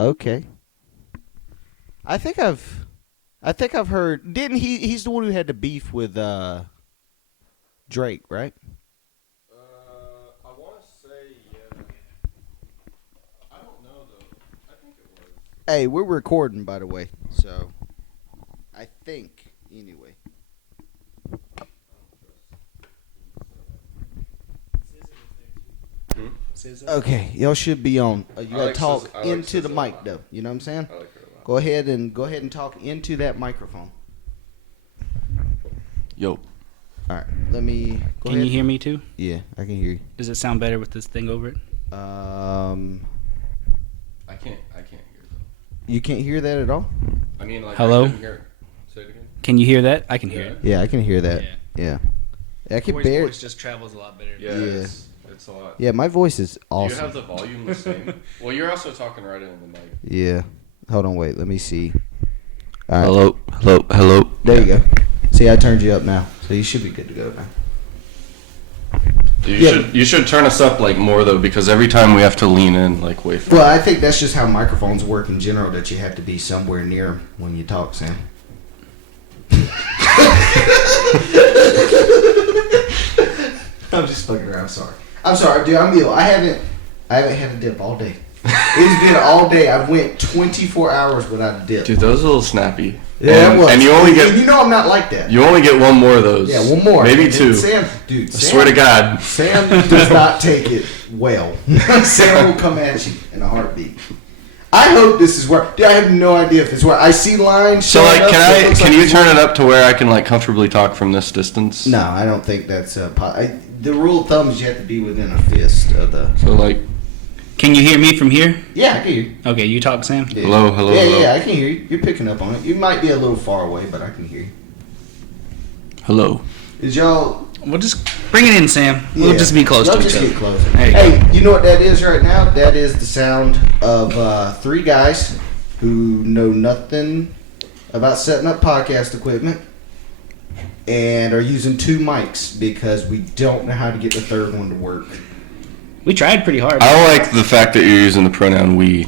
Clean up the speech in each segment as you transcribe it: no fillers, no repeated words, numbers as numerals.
Okay. I think I've heard. Didn't he? He's the one who had the beef with Drake, right? I want to say yeah. I don't know though. I think it was. Hey, we're recording, by the way. So, I think anyway. Okay, y'all should be on. You gotta like talk Sis- I like into the Sis a mic, lot. though. You know what I'm saying? I like her a lot. Go ahead and talk into that microphone. Yo. All right, let me. Go Can ahead. you hear me too? Yeah, I can hear you. Does it sound better with this thing over it? I can't hear though. You can't hear that at all? I mean, like, Hello? I couldn't hear it. Say it again. Can you hear that? I can hear Yeah. it. Yeah, I can hear that. Yeah. Yeah. I can barely. just travels a lot better. Yeah, Yeah. It's a lot. Yeah, my voice is Do awesome. you have the volume the same? Well, you're also talking right into the mic. Yeah. Hold on, wait. Let me see. All right. Hello. There you go. See, I turned you up now, so you should be good to go now. You should turn us up like more though, because every time we have to lean in like way further. Well, I think that's just how microphones work in general. That you have to be somewhere near 'em when you talk, Sam. I'm just fucking around. I'm sorry, dude. I'm ill. I haven't had a dip all day. It's been all day. I went 24 hours without a dip. Dude, those are a little snappy. Yeah, and, it was. and you only get You know I'm not like that. you only get one more of those. Yeah, one more. maybe And two. Sam, I swear to God. Sam does not take it well. Sam will come at you in a heartbeat. I hope this is where. Dude, I have no idea if it's where. I see lines. So showing like, up that looks can like you it's turn where- it up to where I can like comfortably talk from this distance? No, I don't think that's the rule of thumb is you have to be within a fist of the. So like, Can you hear me from here? Yeah, I can hear you. Okay, you talk, Sam. Yeah. Hello. Yeah, I can hear you. You're picking up on it. You might be a little far away, but I can hear you. hello. Is y'all? We'll just bring it in, Sam. We'll Yeah. just be close Y'all to just each other. get closer. There you Hey, you know what that is right now? That is the sound of three guys who know nothing about setting up podcast equipment and are using two mics because we don't know how to get the third one to work. We tried pretty hard. I like the fact that you're using the pronoun we.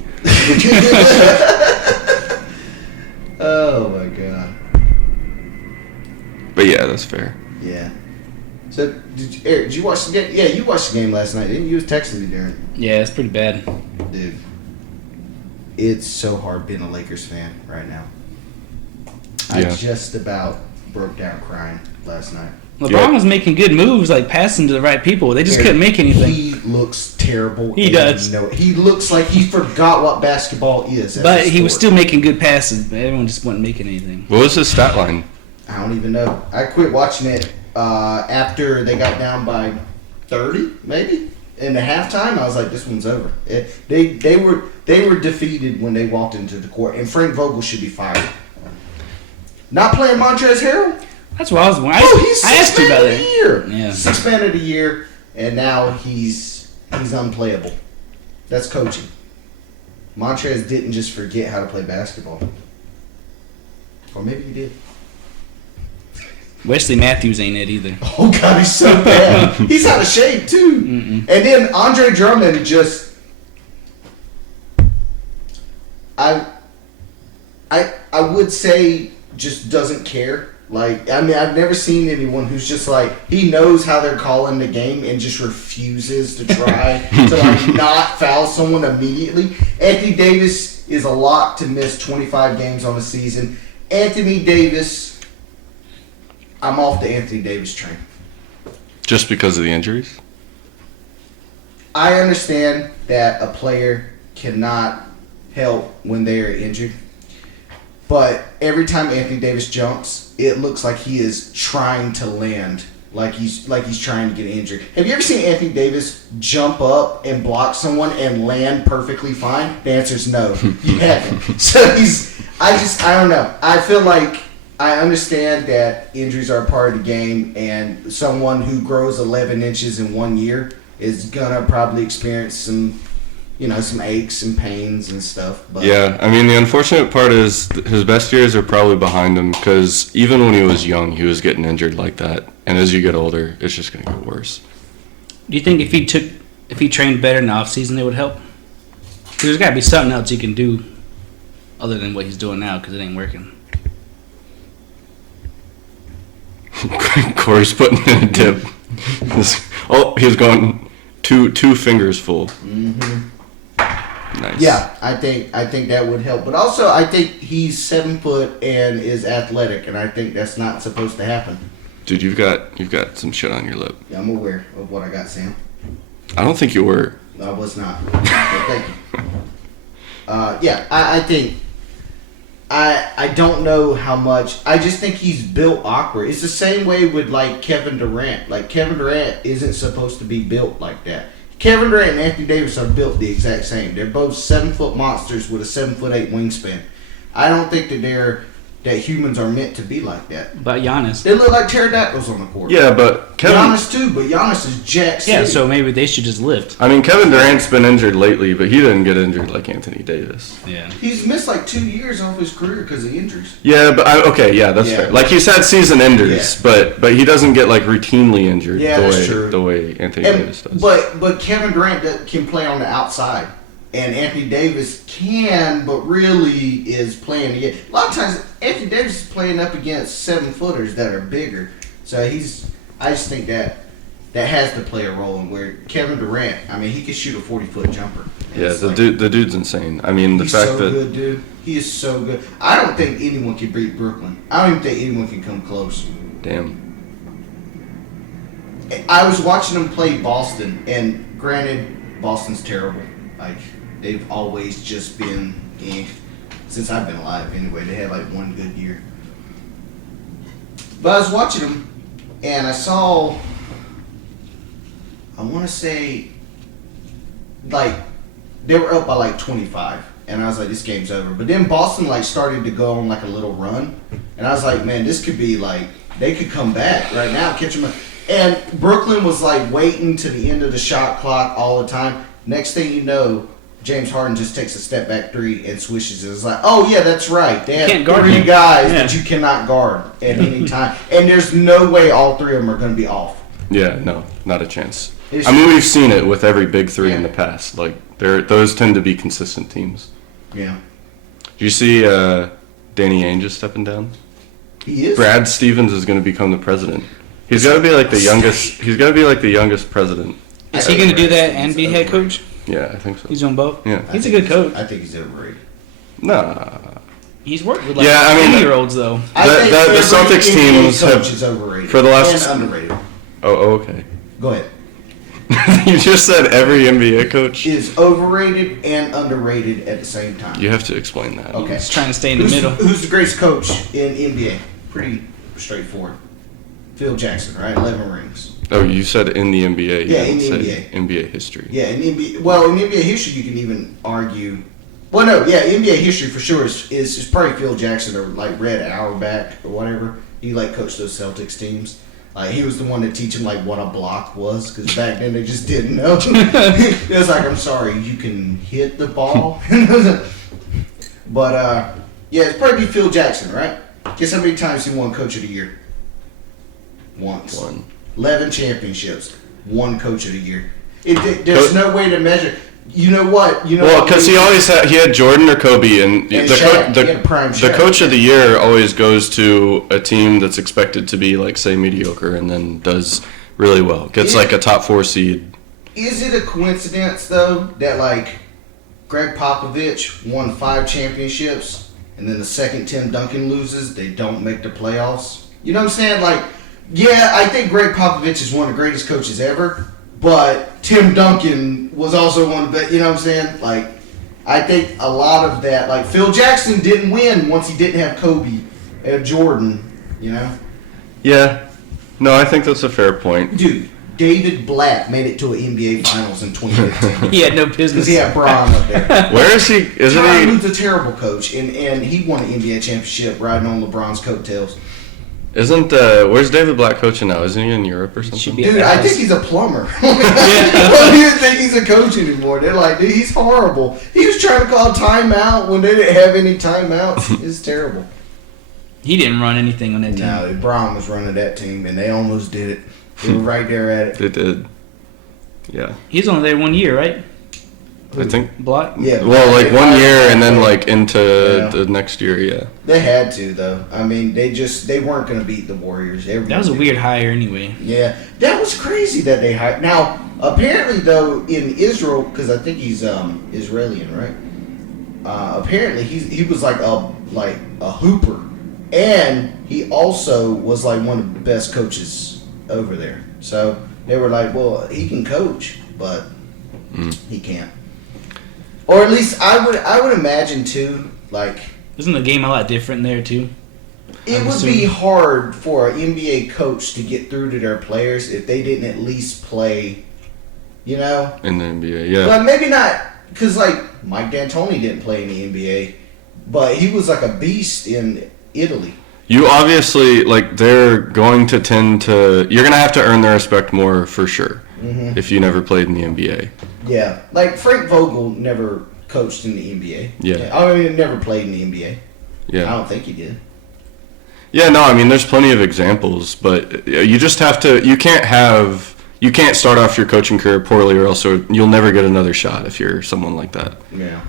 Oh my god. But yeah, that's fair. Yeah. So, Eric, did you watch the game? Yeah, you watched the game last night, didn't you? You was texting me during. Yeah, it's pretty bad. Dude, it's so hard being a Lakers fan right now. I Yeah. just about broke down crying last night. LeBron Yeah. was making good moves, like passing to the right people. They just Eric, couldn't make anything. He looks terrible. He and does. you know it. He looks like he forgot what basketball is. as But a he was sport. still making good passes. But everyone just wasn't making anything. What was his stat line? I don't even know. I quit watching it after they got down by 30, maybe. In the halftime, I was like, "This one's over." They were defeated when they walked into the court, and Frank Vogel should be fired. Not playing Montrezl Harrell. That's what I was wondering. He's I asked you six about man of the it. year. Yeah. 6 man of the year, and now he's unplayable. That's coaching. Montrez didn't just forget how to play basketball, or maybe he did. Wesley Matthews ain't it either. Oh God, he's so bad. He's out of shape too. Mm-mm. And then Andre Drummond just, I would say, just doesn't care. Like, I mean, I've never seen anyone who's just like, he knows how they're calling the game and just refuses to try to like not foul someone immediately. Anthony Davis is a lock to miss 25 games on the season. Anthony Davis, I'm off the Anthony Davis train. Just because of the injuries? I understand that a player cannot help when they are injured, but every time Anthony Davis jumps, it looks like he is trying to land, like he's trying to get injured. Have you ever seen Anthony Davis jump up and block someone and land perfectly fine? The answer is no. You haven't. So I don't know. I feel like I understand that injuries are a part of the game, and someone who grows 11 inches in 1 year is gonna probably experience some aches and pains and stuff. But Yeah, I mean, the unfortunate part is his best years are probably behind him, because even when he was young, he was getting injured like that. And as you get older, it's just going to get worse. Do you think if he trained better in the off season, it would help? There's got to be something else he can do other than what he's doing now because it ain't working. Corey's putting in a dip. He was going two fingers full. Mm-hmm. Nice. Yeah, I think that would help. But also, I think he's 7 foot and is athletic, and I think that's not supposed to happen. Dude, you've got some shit on your lip. Yeah, I'm aware of what I got, Sam. I don't think you were. I was not. But thank you. Yeah, I think. I don't know how much. I just think he's built awkward. It's the same way with like Kevin Durant. Like Kevin Durant isn't supposed to be built like that. Kevin Durant and Anthony Davis are built the exact same. They're both 7 foot monsters with a 7'8" wingspan. I don't think that humans are meant to be like that. But Giannis. They look like pterodactyls on the court. Yeah, but Giannis too, but Giannis is jacked. Yeah, so maybe they should just lift. I mean, Kevin Durant's been injured lately, but he didn't get injured like Anthony Davis. Yeah. He's missed like 2 years off his career because of injuries. Yeah, but that's fair. Like he's had season enders, but he doesn't get like routinely injured the way Anthony Davis does. But Kevin Durant can play on the outside. And Anthony Davis can, but really is playing again. A lot of times, Anthony Davis is playing up against 7-footers that are bigger. So I just think that has to play a role in where Kevin Durant, I mean, he can shoot a 40-foot jumper. Yeah, the dude's insane. I mean, he's so good, dude. He is so good. I don't think anyone can beat Brooklyn. I don't even think anyone can come close. Damn. I was watching them play Boston, and granted, Boston's terrible. Like, they've always just been, since I've been alive anyway, they had like one good year. But I was watching them, and I saw, I want to say, like, they were up by like 25. And I was like, this game's over. But then Boston like started to go on like a little run. And I was like, man, this could be like, they could come back right now, catch them. And Brooklyn was like waiting to the end of the shot clock all the time. Next thing you know, James Harden just takes a step back three and swishes it. It's like, oh yeah, that's right. They have three guys that you cannot guard at any time. And there's no way all three of them are going to be off. Yeah, no, not a chance. I mean, we've seen it with every big three in the past. Like, those tend to be consistent teams. Yeah. Do you see Danny Ainge just stepping down? He is. Brad Stevens is going to become the president. He's got to be like the youngest. He's got to be like the youngest president. Is he going to do that and be head coach? Yeah, I think so. He's on both. Yeah, he's a good coach. I think he's overrated. Nah. He's worked with like 20-year-olds though. The Celtics teams is overrated for the last and underrated. Oh, okay. Go ahead. You just said every NBA coach is overrated and underrated at the same time. You have to explain that. Okay. He's trying to stay in the middle. Who's the greatest coach in NBA? Pretty straightforward. Phil Jackson, right? 11 rings. Oh, you said in the NBA. Yeah, in the NBA. NBA history. Yeah, in NBA history, you can even argue. Well, no, yeah, NBA history for sure is probably Phil Jackson or like Red Auerbach or whatever. He like coached those Celtics teams. Like he was the one to teach him like what a block was because back then they just didn't know. It was like, I'm sorry, you can hit the ball. But yeah, it's probably Phil Jackson, right? Guess how many times he won Coach of the Year? Once. 11 championships. One Coach of the Year. There's no way to measure. You know what? Well, because he had Jordan or Kobe, and the Coach of the Year always goes to a team that's expected to be like say mediocre, and then does really well. Gets like a top 4 seed. Is it a coincidence though that like Greg Popovich won 5 championships, and then the second Tim Duncan loses, they don't make the playoffs? You know what I'm saying? Like, yeah, I think Greg Popovich is one of the greatest coaches ever. But Tim Duncan was also one of the, you know what I'm saying? Like, I think a lot of that, like, Phil Jackson didn't win once he didn't have Kobe and Jordan, you know? Yeah. No, I think that's a fair point. Dude, David Blatt made it to an NBA Finals in 2015. He had no business. Because he had Braun up there. Where is he? Isn't John he? Who's a terrible coach, and he won an NBA championship riding on LeBron's coattails. Isn't where's David Blatt coaching now? Isn't he in Europe or something? Dude, I think he's a plumber. I don't even think he's a coach anymore. They're like, dude, he's horrible. He was trying to call timeout when they didn't have any timeouts. It's terrible. He didn't run anything on that team. No, Braun was running that team, and they almost did it. They were right there at it. They did. Yeah. He's only there 1 year, right? I think. Block? Yeah. Well, like 1 year and then like into the next year, yeah. They had to though. I mean, they weren't going to beat the Warriors. That was a weird hire anyway. Yeah, that was crazy that they hired. Now, apparently though, in Israel, because I think he's Israeli, right? Apparently he was like a hooper, and he also was like one of the best coaches over there. So they were like, well, he can coach, but he can't. Or at least I would imagine too. Like, isn't the game a lot different there too? It would be hard for an NBA coach to get through to their players if they didn't at least play, in the NBA. Yeah, but maybe not, because like Mike D'Antoni didn't play in the NBA, but he was like a beast in Italy. You obviously, like, they're going to tend to, you're going to have to earn their respect more for sure if you never played in the NBA. Yeah, like Frank Vogel never coached in the NBA. Yeah. I mean, never played in the NBA. Yeah. I don't think he did. Yeah, no, I mean, there's plenty of examples, but you just have to, you can't start off your coaching career poorly, or else you'll never get another shot if you're someone like that. Yeah.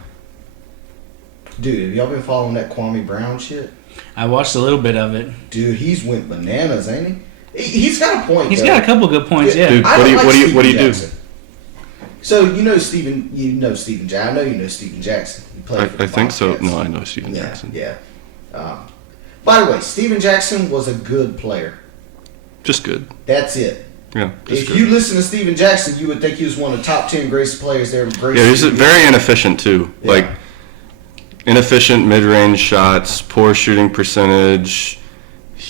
Dude, have y'all been following that Kwame Brown shit? I watched a little bit of it. Dude, he's went bananas, ain't he? He's got a point. He's got a couple good points, yeah. Dude, what do you do? So Steven Jackson. I know you know Steven Jackson. He played for the I think so. Bobcats. No, I know Steven Jackson. Yeah. By the way, Steven Jackson was a good player. Just good. That's it. Yeah. If you listen to Steven Jackson, you would think he was one of the top 10 greatest players there. Yeah, he's very inefficient too. Yeah. Like, inefficient mid-range shots, poor shooting percentage.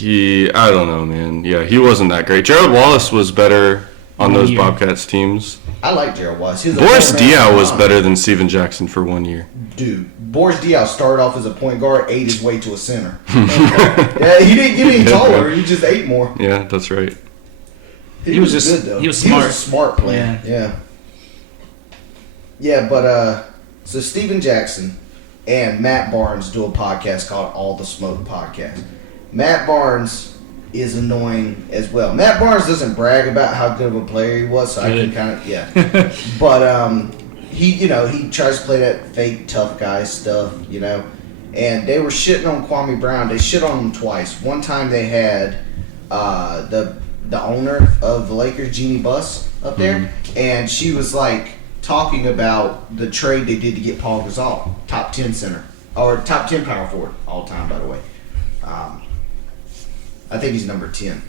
I don't know, man. Yeah, he wasn't that great. Gerald Wallace was better on those Bobcats teams. I like Gerald Wallace. Boris Diaw was better than Steven Jackson for 1 year. Dude, Boris Diaw started off as a point guard, ate his way to a center. Yeah, he didn't get any taller. He just ate more. Yeah, that's right. He was just good, though. He was smart. He was a smart player. Yeah, but so Steven Jackson and Matt Barnes do a podcast called All the Smoke Podcast. Matt Barnes is annoying as well. Matt Barnes doesn't brag about how good of a player he was, so I can kind of, but he tries to play that fake tough guy stuff, and they were shitting on Kwame Brown. They shit on him twice. One time they had the owner of the Lakers, Jeannie Buss, up there, and she was like talking about the trade they did to get Paul Gasol, top 10 center, or top 10 power forward all time, by the way. I think he's number 10.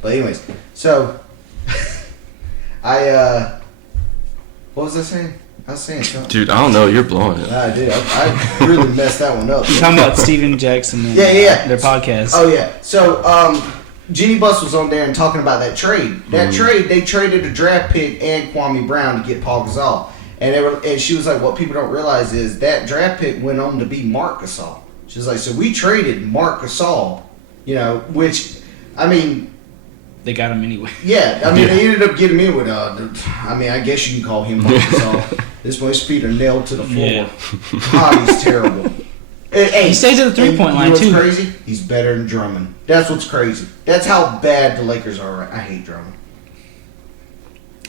But anyways, so what was I saying? I was saying something. Dude, I don't know. You're blowing it. I did. I really messed that one up. You're talking about Steven Jackson and their podcast. Oh, yeah. So, Jeannie Buss was on there and talking about that trade. That trade, they traded a draft pick and Kwame Brown to get Paul Gasol. And she was like, what people don't realize is that draft pick went on to be Marc Gasol. She was like, so we traded Marc Gasol, which, I mean... They got him anyway. Yeah, I mean, they ended up getting me with, I guess you can call him Marc Gasol. This boy's feet are nailed to the floor. Yeah. God, he's terrible. Hey, he stays at the three-point line, too. You know what's crazy? He's better than Drummond. That's what's crazy. That's how bad the Lakers are. I hate Drummond.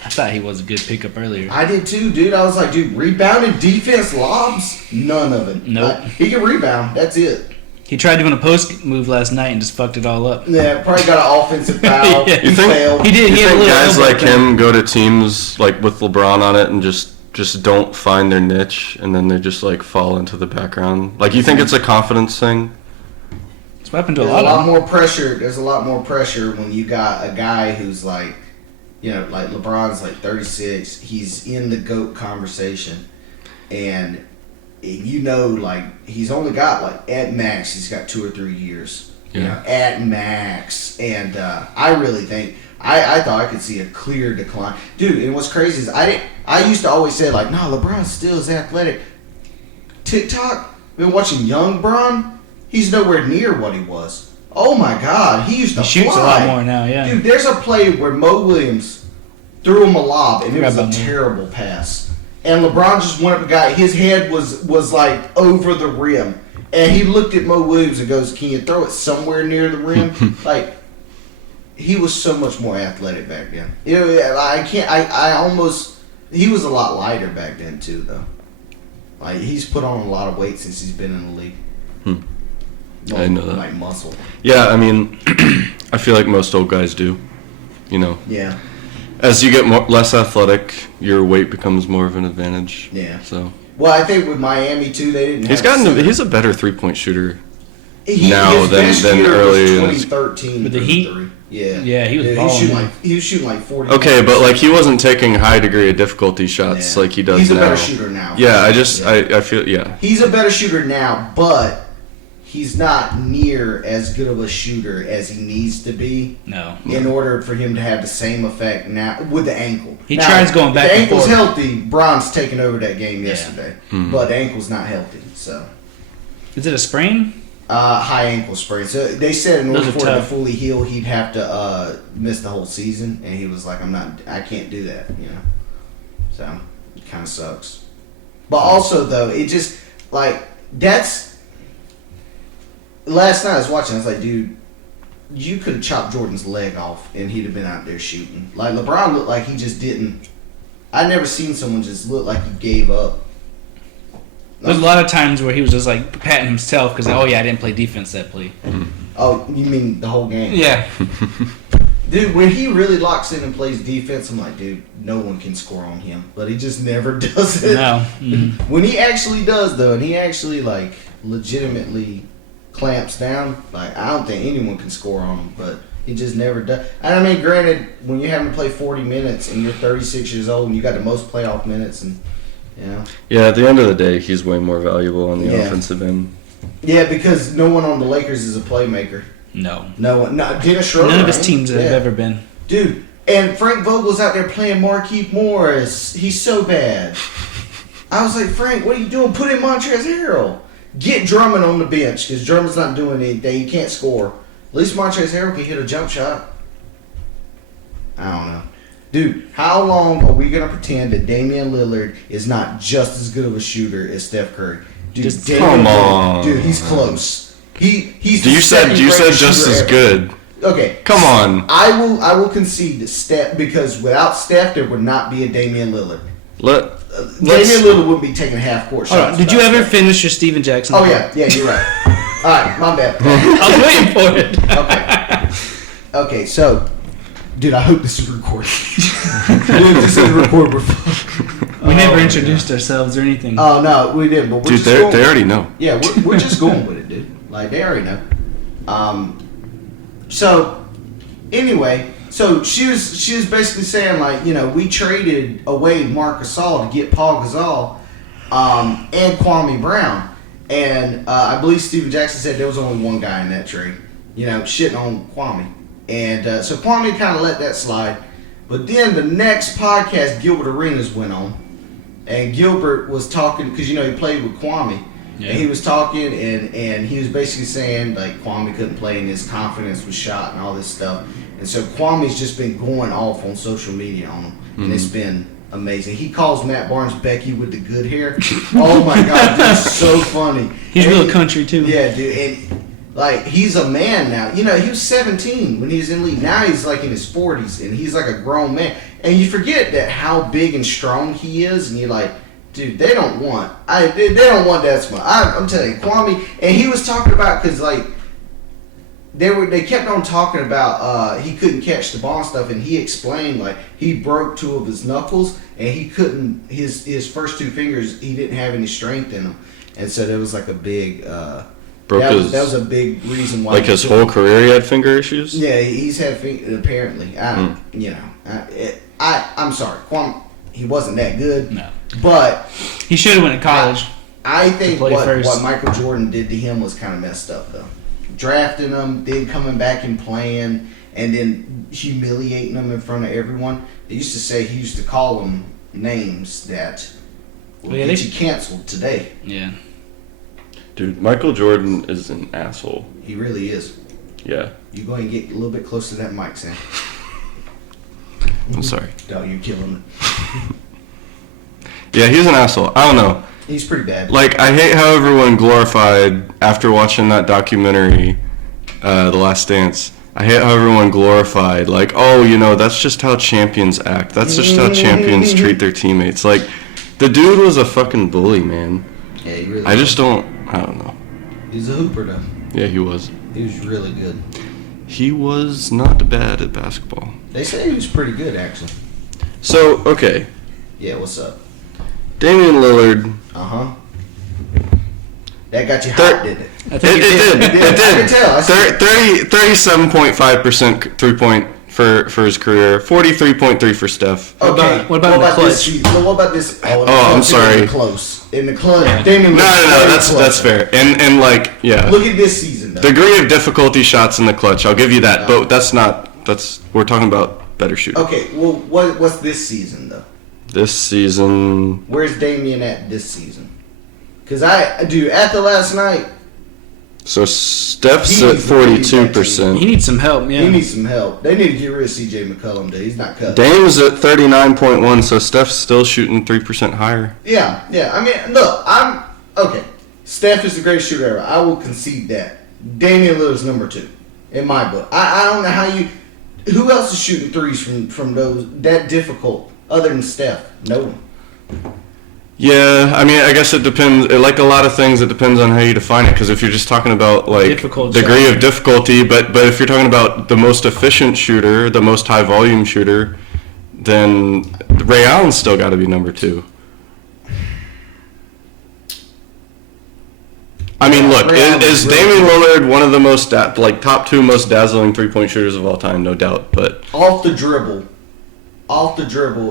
I thought he was a good pickup earlier. I did too, dude. I was like, dude, rebounding, defense, lobs, none of it. Nope. He can rebound. That's it. He tried doing a post move last night and just fucked it all up. Yeah, probably got an offensive foul. Yeah. He failed. He did. You think guys like him go to teams like with LeBron on it and just don't find their niche, and then they just like fall into the background? Like, you think it's a confidence thing? It's what happened to There's a lot more pressure. There's a lot more pressure when you got a guy who's like, like LeBron's like 36. He's in the GOAT conversation, and like he's only got like at max he's got 2 or 3 years. At max, and I really think I thought I could see a clear decline, dude. And what's crazy is I used to always say like, nah, LeBron still is athletic. TikTok, been watching young Bron. He's nowhere near what he was. Oh my God, he used to shoots fly. a lot more now, yeah. Dude, there's a play where Mo Williams threw him a lob, and it was a terrible pass. And LeBron just went up and got, his head was like over the rim. And he looked at Mo Williams and goes, can you throw it somewhere near the rim? Like, he was so much more athletic back then. I He was a lot lighter back then too, though. Like he's put on a lot of weight since he's been in the league. I didn't know that. Like muscle. Yeah, I mean, I feel like most old guys do. Yeah. As you get less athletic, your weight becomes more of an advantage. Yeah. So. Well, I think with Miami too, they didn't. He's a better 3-point shooter his than early. Was 2013 with the Heat. Yeah. Yeah, he was. He was shooting like 40. Okay, but like he wasn't taking high degree of difficulty shots like he does now. He's a better shooter now. Yeah, I feel He's a better shooter now, but he's not near as good of a shooter as he needs to be. No. In order for him to have the same effect now with the ankle. He tries going back and forth. The ankle's healthy. Bron's taking over that game yesterday, but the ankle's not healthy. So. Is it a sprain? High ankle sprain. So they said in order for it to tough. fully heal, he'd have to miss the whole season, and he was like, I can't do that, So it kind of sucks. But also though, it just like that's. Last night I was watching. I was like, dude, you could have chopped Jordan's leg off, and he'd have been out there shooting. Like LeBron looked like he just didn't. I never seen someone just look like he gave up. There's a lot of times where he was just like patting himself because, I didn't play defense that play. Oh, you mean the whole game? Yeah. Dude, when he really locks in and plays defense, I'm like, dude, no one can score on him. But he just never does it. No. When he actually does, though, and he actually, like, legitimately clamps down, like, I don't think anyone can score on him. But he just never does. And I mean, granted, when you're having to play 40 minutes and you're 36 years old and you got the most playoff minutes and... Yeah, at the end of the day, he's way more valuable on the offensive end. Yeah, because no one on the Lakers is a playmaker. No. No one. No, Dennis Schroeder. None of his teams have ever been. Dude, and Frank Vogel's out there playing Markieff Morris. He's so bad. I was like, Frank, what are you doing? Put in Montrezl Harrell. Get Drummond on the bench because Drummond's not doing anything. He can't score. At least Montrezl Harrell can hit a jump shot. I don't know. Dude, how long are we going to pretend that Damian Lillard is not just as good of a shooter as Steph Curry? Dude, come on. Dude, he's close. He's You said just as good. Okay. Come on. I will concede that Steph, because without Steph, there would not be a Damian Lillard. Damian Lillard wouldn't be taking half-court shots. Did you ever finish your Steven Jackson? Oh, yeah. Yeah, you're right. All right, my bad. I was waiting for it. Okay, so... Dude, I hope this is recorded. This is recorded before. We never introduced ourselves or anything. Oh, no, we didn't. But dude, they already know. Yeah, we're just going with it, dude. Like, they already know. So, anyway, so she was basically saying, like, we traded away Marc Gasol to get Paul Gasol and Kwame Brown. And I believe Steven Jackson said there was only one guy in that trade, shitting on Kwame. And so Kwame kind of let that slide. But then the next podcast, Gilbert Arenas went on. And Gilbert was talking, because, he played with Kwame. Yeah. And he was talking, and he was basically saying, like, Kwame couldn't play and his confidence was shot and all this stuff. And so Kwame's just been going off on social media on him. Mm-hmm. And it's been amazing. He calls Matt Barnes Becky with the good hair. Oh, my God, that's so funny. He's real country, too. Yeah, dude. And... like, he's a man now. He was 17 when he was in the league. Now he's, like, in his 40s, and he's, like, a grown man. And you forget that how big and strong he is, and you're like, dude, they don't want that smart. I'm telling you, Kwame, and he was talking about, because, like, they kept on talking about he couldn't catch the ball and stuff, and he explained, like, he broke 2 of his knuckles, and he couldn't, his first 2 fingers, he didn't have any strength in them. And so there was, like, a big... that was a big reason why. Like his whole career, he had finger issues. Yeah, he's had apparently. I'm sorry, Kwame. He wasn't that good. No, but he should have went to college. I think what Michael Jordan did to him was kind of messed up, though. Drafting him, then coming back and playing, and then humiliating him in front of everyone. They used to say he used to call them names that will get you canceled today. Yeah. Dude, Michael Jordan is an asshole. He really is. Yeah. You go and get a little bit closer to that mic, Sam. I'm sorry. No, you're killing it. Yeah, he's an asshole. I don't know. He's pretty bad. Like, I hate how everyone glorified, after watching that documentary, The Last Dance, I hate how everyone glorified, like, oh, that's just how champions act. That's just how champions treat their teammates. Like, the dude was a fucking bully, man. Yeah, he really I don't know. He's a hooper, though. Yeah, he was. He was really good. He was not bad at basketball. They say he was pretty good, actually. So, okay. Yeah, what's up? Damian Lillard. Uh-huh. That got you hot, didn't it? It did. I can tell. 37.5% 3-point for his career. 43.3 for Steph. Okay. What about the this season? What about this? Oh, I'm sorry. In the close. Damian No. That's fair. And like, yeah. Look at this season, though. Degree of difficulty shots in the clutch. I'll give you that. But we're talking about better shooting. Okay. Well, what's this season though? This season. Where's Damian at this season? Because at the last night. So Steph's at 42%. He needs some help. Yeah. He needs some help. They need to get rid of C.J. McCollum. Dude. He's not cut. Dame's at 39.1. So Steph's still shooting 3% higher. Yeah. I mean, look, okay. Steph is the greatest shooter ever. I will concede that. Damian Lillard's number 2 in my book. I don't know how you. Who else is shooting threes from those that difficult other than Steph? No one. Yeah, I mean, I guess it depends. Like a lot of things, it depends on how you define it. Because if you're just talking about like difficult degree shot. of difficulty, but if you're talking about the most efficient shooter, the most high volume shooter, then Ray Allen's still got to be number 2. I mean, look, is Damian Lillard one of the most top 2 most dazzling 3-point shooters of all time? No doubt, but off the dribble,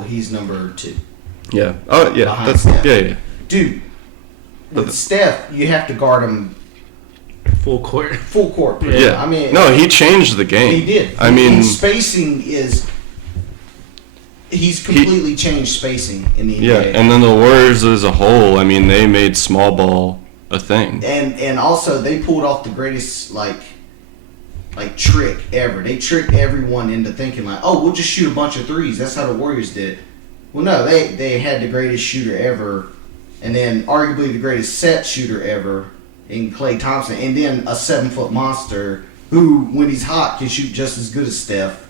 he's number 2. Yeah. Oh, yeah. Behind Steph. Yeah. Dude, with Steph, you have to guard him full court. Yeah. I mean, no, he changed the game. He did. I mean, and spacing he's completely changed spacing in the NBA. Yeah, and then the Warriors as a whole, I mean, they made small ball a thing. And also they pulled off the greatest like trick ever. They tricked everyone into thinking like, oh, we'll just shoot a bunch of threes. That's how the Warriors did it. Well, no, they had the greatest shooter ever, and then arguably the greatest set shooter ever in Klay Thompson, and then a 7-foot monster who, when he's hot, can shoot just as good as Steph.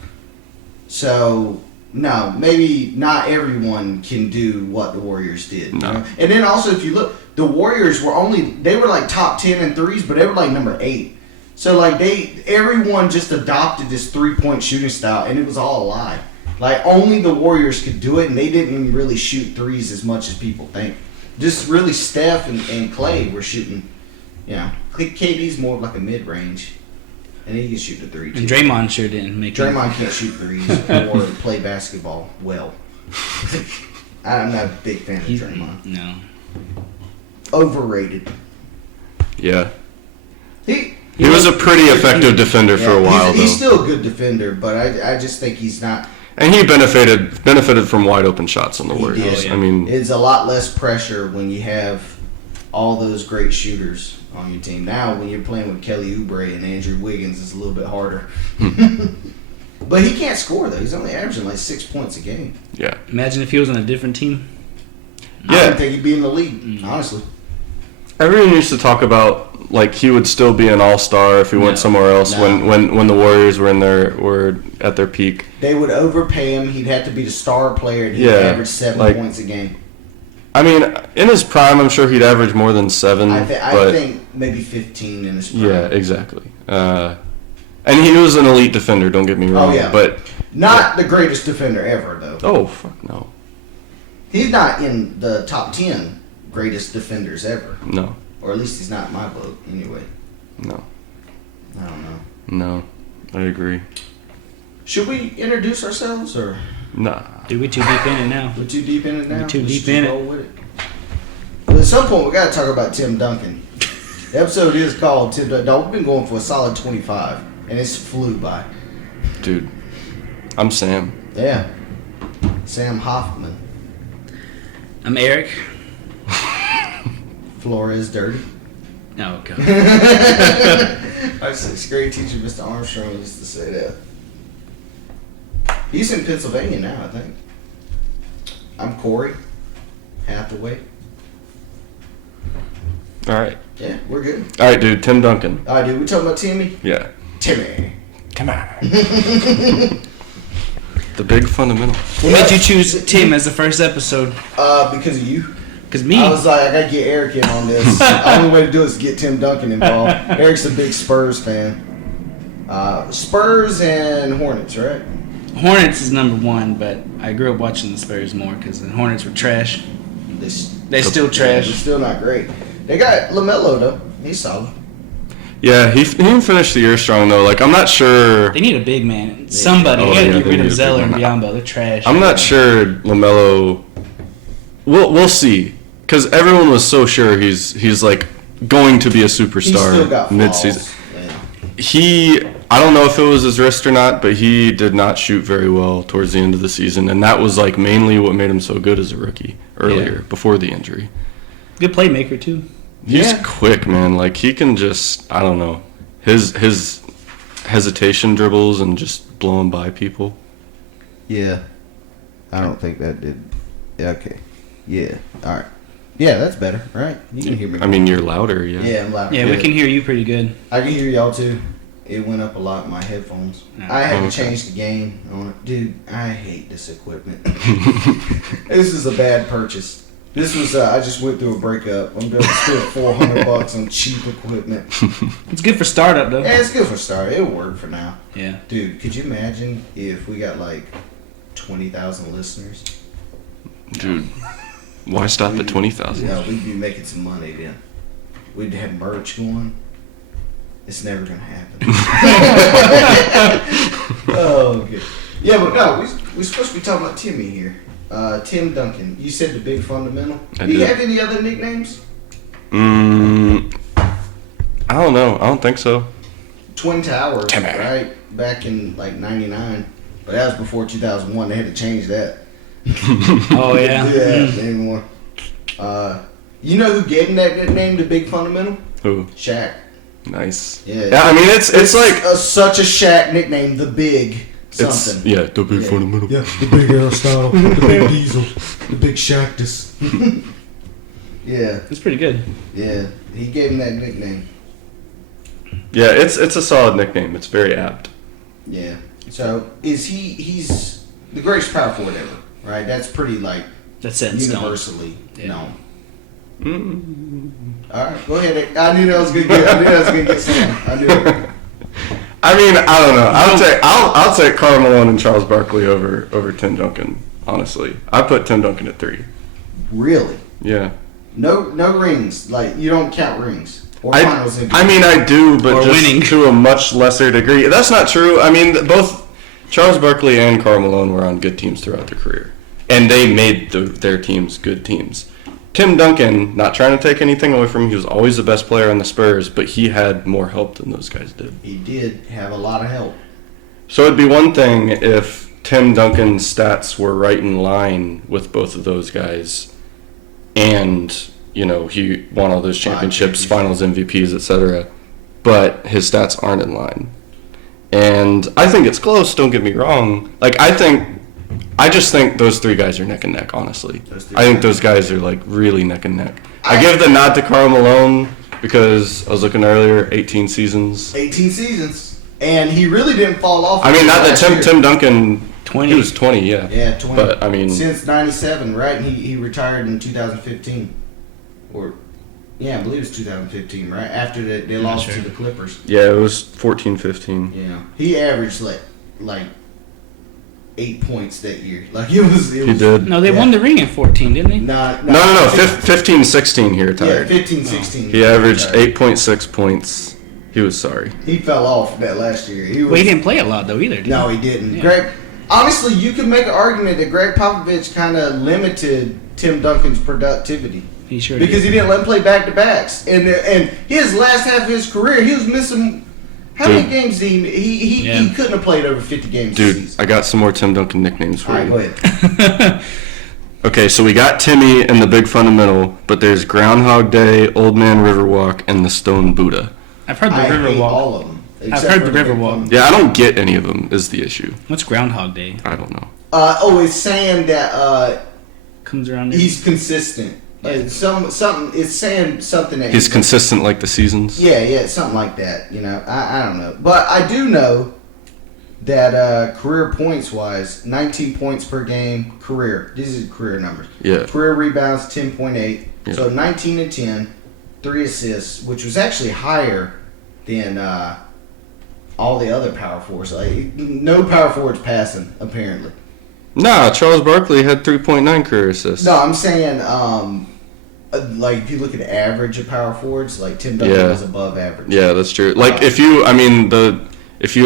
So, no, maybe not everyone can do what the Warriors did. No. You know? And then also, if you look, the Warriors they were like top 10 in threes, but they were like number 8. So, like, everyone just adopted this 3-point shooting style, and it was all a lie. Like, only the Warriors could do it, and they didn't even really shoot threes as much as people think. Just really Steph and Klay were shooting, KD's more of like a mid-range, and he can shoot the 3, too. And Draymond sure didn't make it. Draymond can't shoot threes or play basketball well. I'm not a big fan of Draymond. No. Overrated. Yeah. He was a pretty effective defender for a while, though. He's still a good defender, but I just think he's not. And he benefited from wide open shots on the Warriors. Yeah. I mean, it's a lot less pressure when you have all those great shooters on your team. Now, when you're playing with Kelly Oubre and Andrew Wiggins, it's a little bit harder. But he can't score though. He's only averaging like 6 points a game. Yeah. Imagine if he was on a different team. I don't think he'd be in the league, honestly. Everyone used to talk about like he would still be an all-star if he went somewhere else when the Warriors were at their peak. They would overpay him. He'd have to be the star player, and he'd average 7 points a game. I mean, in his prime, I'm sure he'd average more than 7. I think maybe 15 in his prime. Yeah, exactly. And he was an elite defender. Don't get me wrong. Oh yeah, but not the greatest defender ever, though. Oh fuck no. He's not in the top 10 greatest defenders ever. No. Or at least he's not in my book, anyway. No. I don't know. No, I agree. Should we introduce ourselves, or? Nah. Dude, we're too deep in it now. We're too deep in it now? We're too deep in it. With it. Well, at some point, we got to talk about Tim Duncan. The episode is called Tim Duncan. We've been going for a solid 25, and it's flew by. Dude, I'm Sam. Yeah. Sam Hoffman. I'm Eric. Flores Dirty. Oh, God. Our 6th grade teacher, Mr. Armstrong, used to say that. He's in Pennsylvania now, I think. I'm Corey Hathaway. All right. Yeah, we're good. All right, dude. Tim Duncan. All right, dude. We talking about Timmy? Yeah. Timmy. Come on. The big fundamental. What made you choose Tim as the first episode? Because of you. Because me. I was like, I gotta get Eric in on this. The only way to do it is get Tim Duncan involved. Eric's a big Spurs fan. Spurs and Hornets, right? Hornets is number one, but I grew up watching the Spurs more because the Hornets were trash. They still trash. They're still not great. They got LaMelo though. He's solid. Yeah, he didn't finish the year strong though. Like I'm not sure. They need a big man. Somebody. You gotta get rid of Zeller and Biyombo. They're trash. I'm not sure LaMelo. We'll see. Because everyone was so sure he's like going to be a superstar mid-season. I don't know if it was his wrist or not, but he did not shoot very well towards the end of the season, and that was like mainly what made him so good as a rookie earlier before the injury. Good playmaker too. He's quick, man. Like he can just, I don't know, his hesitation dribbles and just blowing by people. Yeah, I don't think that did. Okay, yeah, all right. Yeah, that's better, right? You can hear me. I mean, you're louder, yeah. Yeah, I'm louder. Yeah, we can hear you pretty good. I can hear y'all too. It went up a lot in my headphones. No. I had to change the gain on it. Dude, I hate this equipment. This is a bad purchase. This was, I just went through a breakup. I'm going to spend $400 on cheap equipment. It's good for startup, though. Yeah, it's good for startup. It'll work for now. Yeah. Dude, could you imagine if we got like 20,000 listeners? Dude, why stop at 20,000? Yeah, we'd be making some money then. We'd have merch going. It's never going to happen. Oh, good. Yeah, but no, we're supposed to be talking about Timmy here. Tim Duncan. You said the big fundamental. Do you have any other nicknames? I don't know. I don't think so. Twin Towers, Timmy. right? Back in like 99. But that was before 2001. They had to change that. Oh, yeah. Yeah, anymore. You know who gave him that nickname, the big fundamental? Who? Shaq. Nice. Yeah. I mean, it's like such a Shaq nickname, the big something. The big fundamental. Yeah, the big Aristotle, the big Diesel, the big Shaqtus. Yeah. It's pretty good. Yeah, he gave him that nickname. Yeah, it's a solid nickname. It's very apt. Yeah. So he's the greatest power forward ever, right? That's pretty like that's set in universally known. Mm-hmm. All right, go ahead. I knew that was gonna get Sam. I knew it. I mean, I don't know. I'll take Karl Malone and Charles Barkley over Tim Duncan. Honestly, I put Tim Duncan at 3. Really? Yeah. No rings. Like you don't count rings. Or finals I mean, I do, but just winning to a much lesser degree. That's not true. I mean, both Charles Barkley and Karl Malone were on good teams throughout their career, and they made their teams good teams. Tim Duncan, not trying to take anything away from him, he was always the best player on the Spurs, but he had more help than those guys did. He did have a lot of help. So it'd be one thing if Tim Duncan's stats were right in line with both of those guys, and he won all those championships, finals MVPs, etc. But his stats aren't in line. And I think it's close, don't get me wrong. I just think those 3 guys are neck and neck, honestly. I think those guys are like really neck and neck. I give the nod to Karl Malone because I was looking earlier, 18 seasons. 18 seasons. And he really didn't fall off. I mean, not that Tim Duncan, 20. He was 20, yeah. Yeah, 20. But, I mean... Since 97, right? And he retired in 2015. I believe it was 2015, right? After they lost to the Clippers. Yeah, it was 14-15. Yeah. He averaged like 8 points that year. Like it was. He did. No, they won the ring in 14, didn't they? No. 15-16 he retired. Yeah, 15-16. He averaged 8.6 points. He was sorry. He fell off that last year. He didn't play a lot though either. No, he didn't. Yeah. Honestly, you could make an argument that Greg Popovich kind of limited Tim Duncan's productivity. He sure because did. He didn't let him play back-to-backs. And his last half of his career, he was missing... How many games did he couldn't have played over 50 games this season. I got some more Tim Duncan nicknames for you. All right, go ahead. Okay, so we got Timmy and the Big Fundamental, but there's Groundhog Day, Old Man Riverwalk, and the Stone Buddha. I've heard the Riverwalk. All of them. I've heard the Riverwalk. Yeah, I don't get any of them is the issue. What's Groundhog Day? I don't know. It's saying that comes around. He's consistent. It's saying something that he's consistent like the seasons. Yeah, something like that. I don't know, but I do know that career points wise, 19 points per game career. These are career numbers. Yeah. Career rebounds 10.8. Yeah. So 19 and 10, 3 assists, which was actually higher than all the other power forwards. Like no power forwards passing apparently. Nah, Charles Barkley had 3.9 career assists. No, I'm saying like if you look at the average of power forwards, like Tim Duncan was above average. Yeah, that's true. Like if you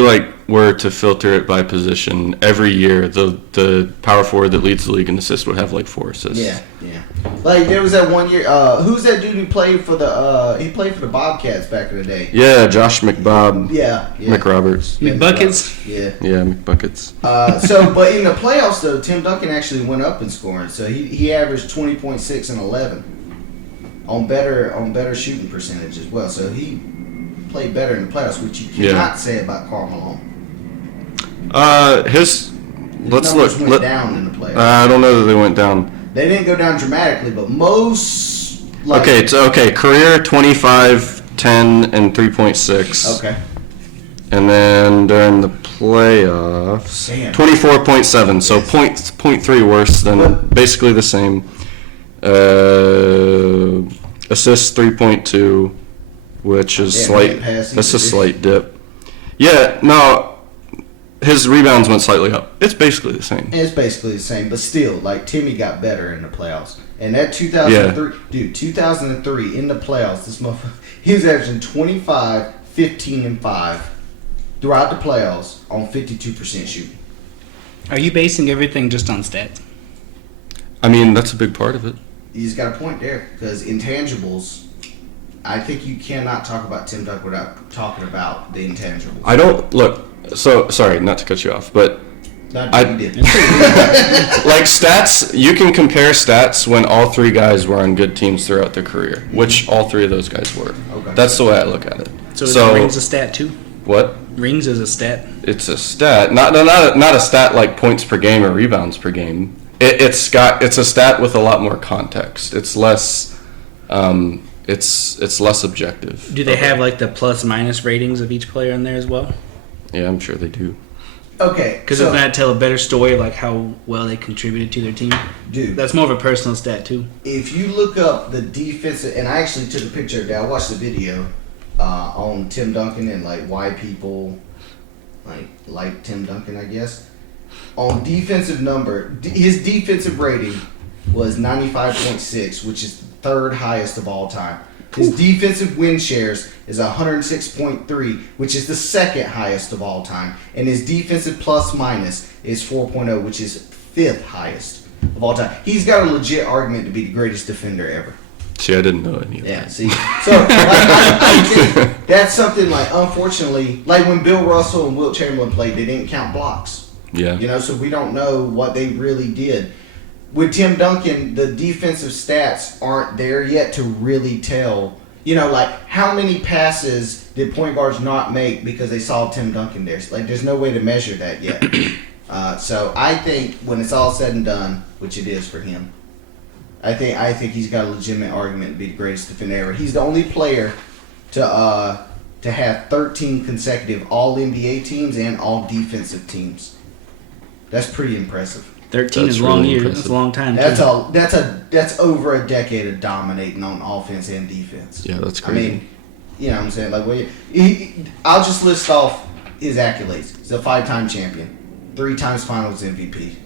like were to filter it by position, every year the power forward that leads the league in assists would have like 4 assists. Yeah. Like there was that one year. Who's that dude who played for the? He played for the Bobcats back in the day. Yeah, Josh McBob. Yeah. McRoberts. McBuckets. Yeah, McBuckets. But in the playoffs though, Tim Duncan actually went up in scoring. So he averaged 20.6 and 11 on better shooting percentage as well. So he played better in the playoffs, which you cannot say about Karl Malone. His numbers went down in the playoffs. I don't know that they went down. They didn't go down dramatically, but most. Career 25, 10, and 3.6. Okay. And then during the playoffs, 24.7. So 0.3 worse than basically the same. Assists 3.2, which is slight. That's a slight dip. Yeah, no. His rebounds went slightly up. It's basically the same. It's basically the same, but still, like Timmy got better in the playoffs. And that 2003 in the playoffs, this motherfucker, he was averaging 25, 15, and 5 throughout the playoffs on 52% shooting. Are you basing everything just on stats? I mean, that's a big part of it. He's got a point there because intangibles. I think you cannot talk about Tim Duncan without talking about the intangibles. I don't look. So sorry, not to cut you off, but you did. like stats. You can compare stats when all 3 guys were on good teams throughout their career, which all 3 of those guys were. Okay. That's the way I look at it. So rings a stat too? What? Rings is a stat. It's a stat, not a stat like points per game or rebounds per game. It's a stat with a lot more context. It's less. It's less objective. Do they have like the plus minus ratings of each player in there as well? Yeah, I'm sure they do. Okay. Because doesn't that tell a better story of like how well they contributed to their team? Dude. That's more of a personal stat too. If you look up the defensive, and I actually took a picture of that. I watched the video on Tim Duncan and like why people like Tim Duncan, I guess. On defensive number, his defensive rating was 95.6, which is the 3rd highest of all time. His defensive win shares is 106.3, which is the 2nd highest of all time. And his defensive plus minus is 4.0, which is 5th highest of all time. He's got a legit argument to be the greatest defender ever. See, I didn't know any of that. Yeah, see. So, I think that's something like, unfortunately, like when Bill Russell and Wilt Chamberlain played, they didn't count blocks. Yeah. So we don't know what they really did. With Tim Duncan, the defensive stats aren't there yet to really tell. Like how many passes did point guards not make because they saw Tim Duncan there? Like there's no way to measure that yet. So I think when it's all said and done, which it is for him, I think he's got a legitimate argument to be the greatest defender ever. He's the only player to have 13 consecutive All NBA teams and All Defensive teams. That's pretty impressive. 13 is long years. That's a long time. That's over a decade of dominating on offense and defense. Yeah, that's crazy. I mean, you know what I'm saying? Like, I'll just list off his accolades. He's a 5-time champion, 3 times Finals MVP,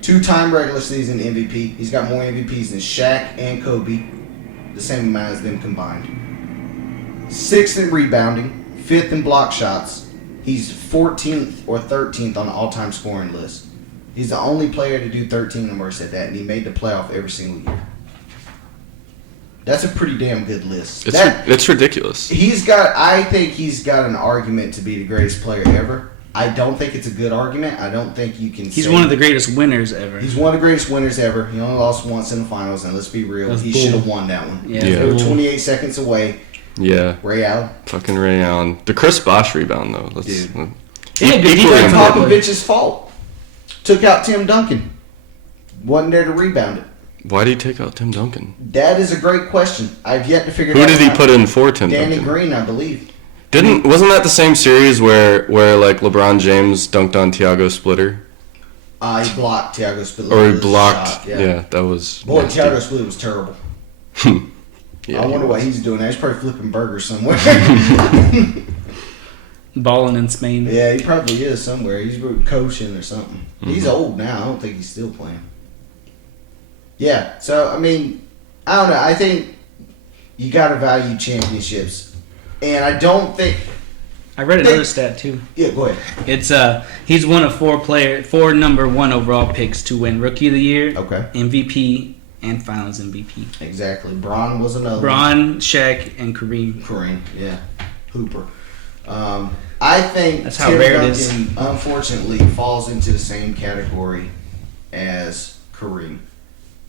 2-time regular season MVP. He's got more MVPs than Shaq and Kobe, the same amount as them combined. 6th in rebounding, 5th in block shots. He's 14th or 13th on the all-time scoring list. He's the only player to do 13 or worse at that, and he made the playoff every single year. That's a pretty damn good list. It's ridiculous. I think he's got an argument to be the greatest player ever. I don't think it's a good argument. I don't think you can He's one of the greatest winners ever. He's one of the greatest winners ever. He only lost once in the finals, and let's be real, he should have won that one. Yeah. They were 28 seconds away. Yeah. Ray Allen. Fucking Ray Allen. The Chris Bosh rebound, though. Dude. It's Popovich's fault. Took out Tim Duncan. Wasn't there to rebound it. Why did he take out Tim Duncan? That is a great question. I've yet to figure that out. Who did he put in for Tim Duncan? Danny Green, I believe. Wasn't that the same series where like LeBron James dunked on Thiago Splitter? He blocked Thiago Splitter. Or he blocked. Shot, yeah, that was. Boy, nasty. Thiago Splitter was terrible. I wonder what he's doing. He's probably flipping burgers somewhere. Balling in Spain. Yeah, he probably is somewhere. He's coaching or something. Mm-hmm. He's old now. I don't think he's still playing. Yeah, so, I mean, I don't know. I think you got to value championships. And I don't think... I read another stat, too. Yeah, go ahead. It's he's one of four number one overall picks to win Rookie of the Year, MVP, and Finals MVP. Exactly. Bron was another one. Shaq, and Kareem. Kareem, yeah. Hooper. I think that's how rare it is. Unfortunately, falls into the same category as Kareem,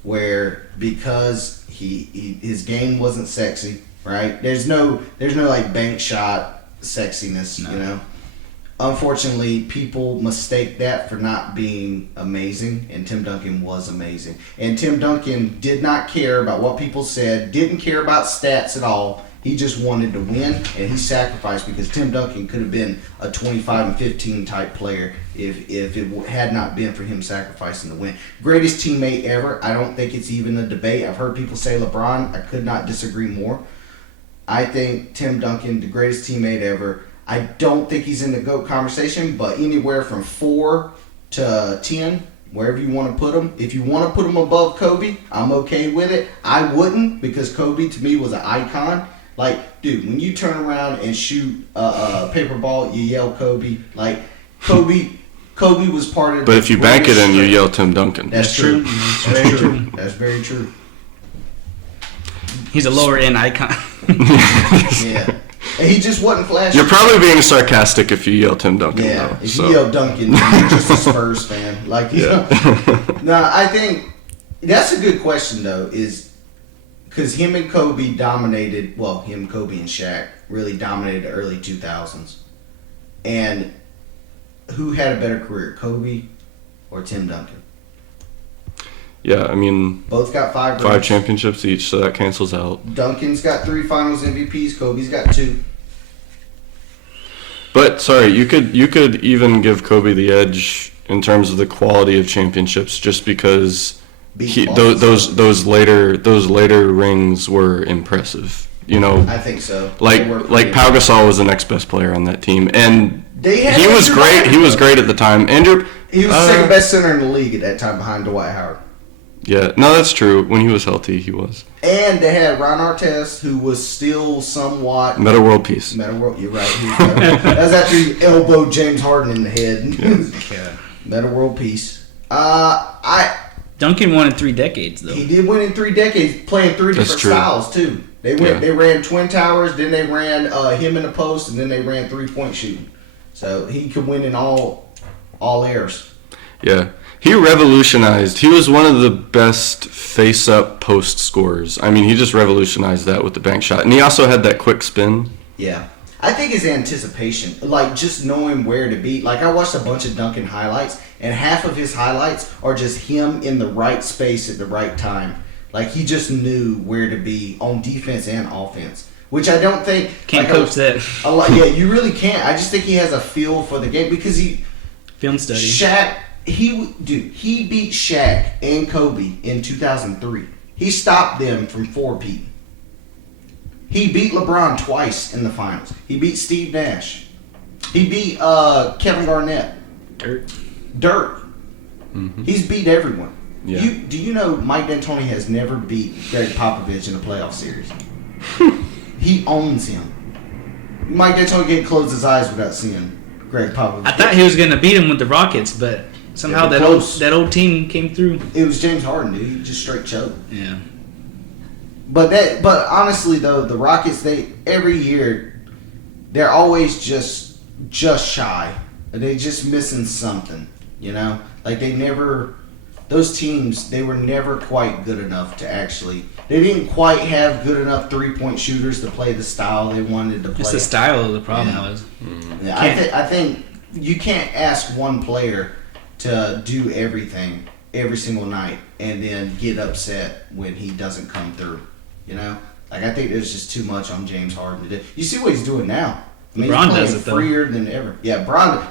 where because his game wasn't sexy, right? There's no like bank shot sexiness, you know. Unfortunately, people mistake that for not being amazing, and Tim Duncan was amazing. And Tim Duncan did not care about what people said, didn't care about stats at all. He just wanted to win, and he sacrificed because Tim Duncan could have been a 25 and 15 type player if it had not been for him sacrificing to win. Greatest teammate ever. I don't think it's even a debate. I've heard people say LeBron. I could not disagree more. I think Tim Duncan, the greatest teammate ever. I don't think he's in the GOAT conversation, but anywhere from 4 to 10, wherever you want to put him. If you want to put him above Kobe, I'm okay with it. I wouldn't, because Kobe to me was an icon. Like, dude, when you turn around and shoot a paper ball, you yell Kobe. Like, Kobe was part of. But if you bank it in, you yell Tim Duncan. That's true. That's very true. That's very true. He's a lower end icon. Yeah. And he just wasn't flashy. You're probably being sarcastic if you yell Tim Duncan. Yeah, though, if you yell Duncan, you're just a Spurs fan. Like, you know. No, I think that's a good question, though, is because him and Kobe dominated, him, Kobe, and Shaq really dominated the early 2000s. And who had a better career, Kobe or Tim Duncan? Yeah, I mean... Both got 5 rings. 5 championships each, so that cancels out. Duncan's got 3 finals MVPs. Kobe's got 2. But, sorry, you could even give Kobe the edge in terms of the quality of championships just because those later rings were impressive. You know, I think so. Like Pau Gasol was the next best player on that team, and he was great. He was great at the time. Andrew, he was the second best center in the league at that time behind Dwight Howard. Yeah, no, that's true. When he was healthy, he was. And they had Ron Artest, who was still somewhat... Meta World Peace. Meta World, you're right. That was after he elbowed James Harden in the head. Yeah. Meta World Peace. Duncan won in 3 decades, though. He did win in 3 decades, playing 3 different styles, too. They ran Twin Towers, then they ran him in the post, and then they ran 3-point shooting. So he could win in all airs. Yeah. He revolutionized. He was one of the best face-up post scorers. I mean, he just revolutionized that with the bank shot. And he also had that quick spin. Yeah. I think his anticipation, like just knowing where to be. Like, I watched a bunch of Duncan highlights, and half of his highlights are just him in the right space at the right time. Like, he just knew where to be on defense and offense. Which I don't think... Can't coach that. Yeah, you really can't. I just think he has a feel for the game because he... Film study. Shaq... He beat Shaq and Kobe in 2003. He stopped them from 4-peating. He beat LeBron twice in the finals. He beat Steve Nash. He beat Kevin Garnett. Dirt. Mm-hmm. He's beat everyone. Yeah. Do you know Mike D'Antoni has never beat Greg Popovich in a playoff series? He owns him. Mike D'Antoni can't close his eyes without seeing Greg Popovich. I thought he was going to beat him with the Rockets, but somehow that old team came through. It was James Harden, dude. He just straight choked. Yeah. But honestly though, the Rockets, every year they're always just shy. They're just missing something, you know? Like those teams, they were never quite good enough to actually, they didn't quite have good enough 3-point shooters to play the style they wanted to play. It's the style of the problem was. Yeah, I think you can't ask one player to do everything every single night and then get upset when he doesn't come through. You know? Like, I think there's just too much on James Harden to do. You see what he's doing now. I mean, LeBron he's does it though. Freer than ever. Yeah, Bron's.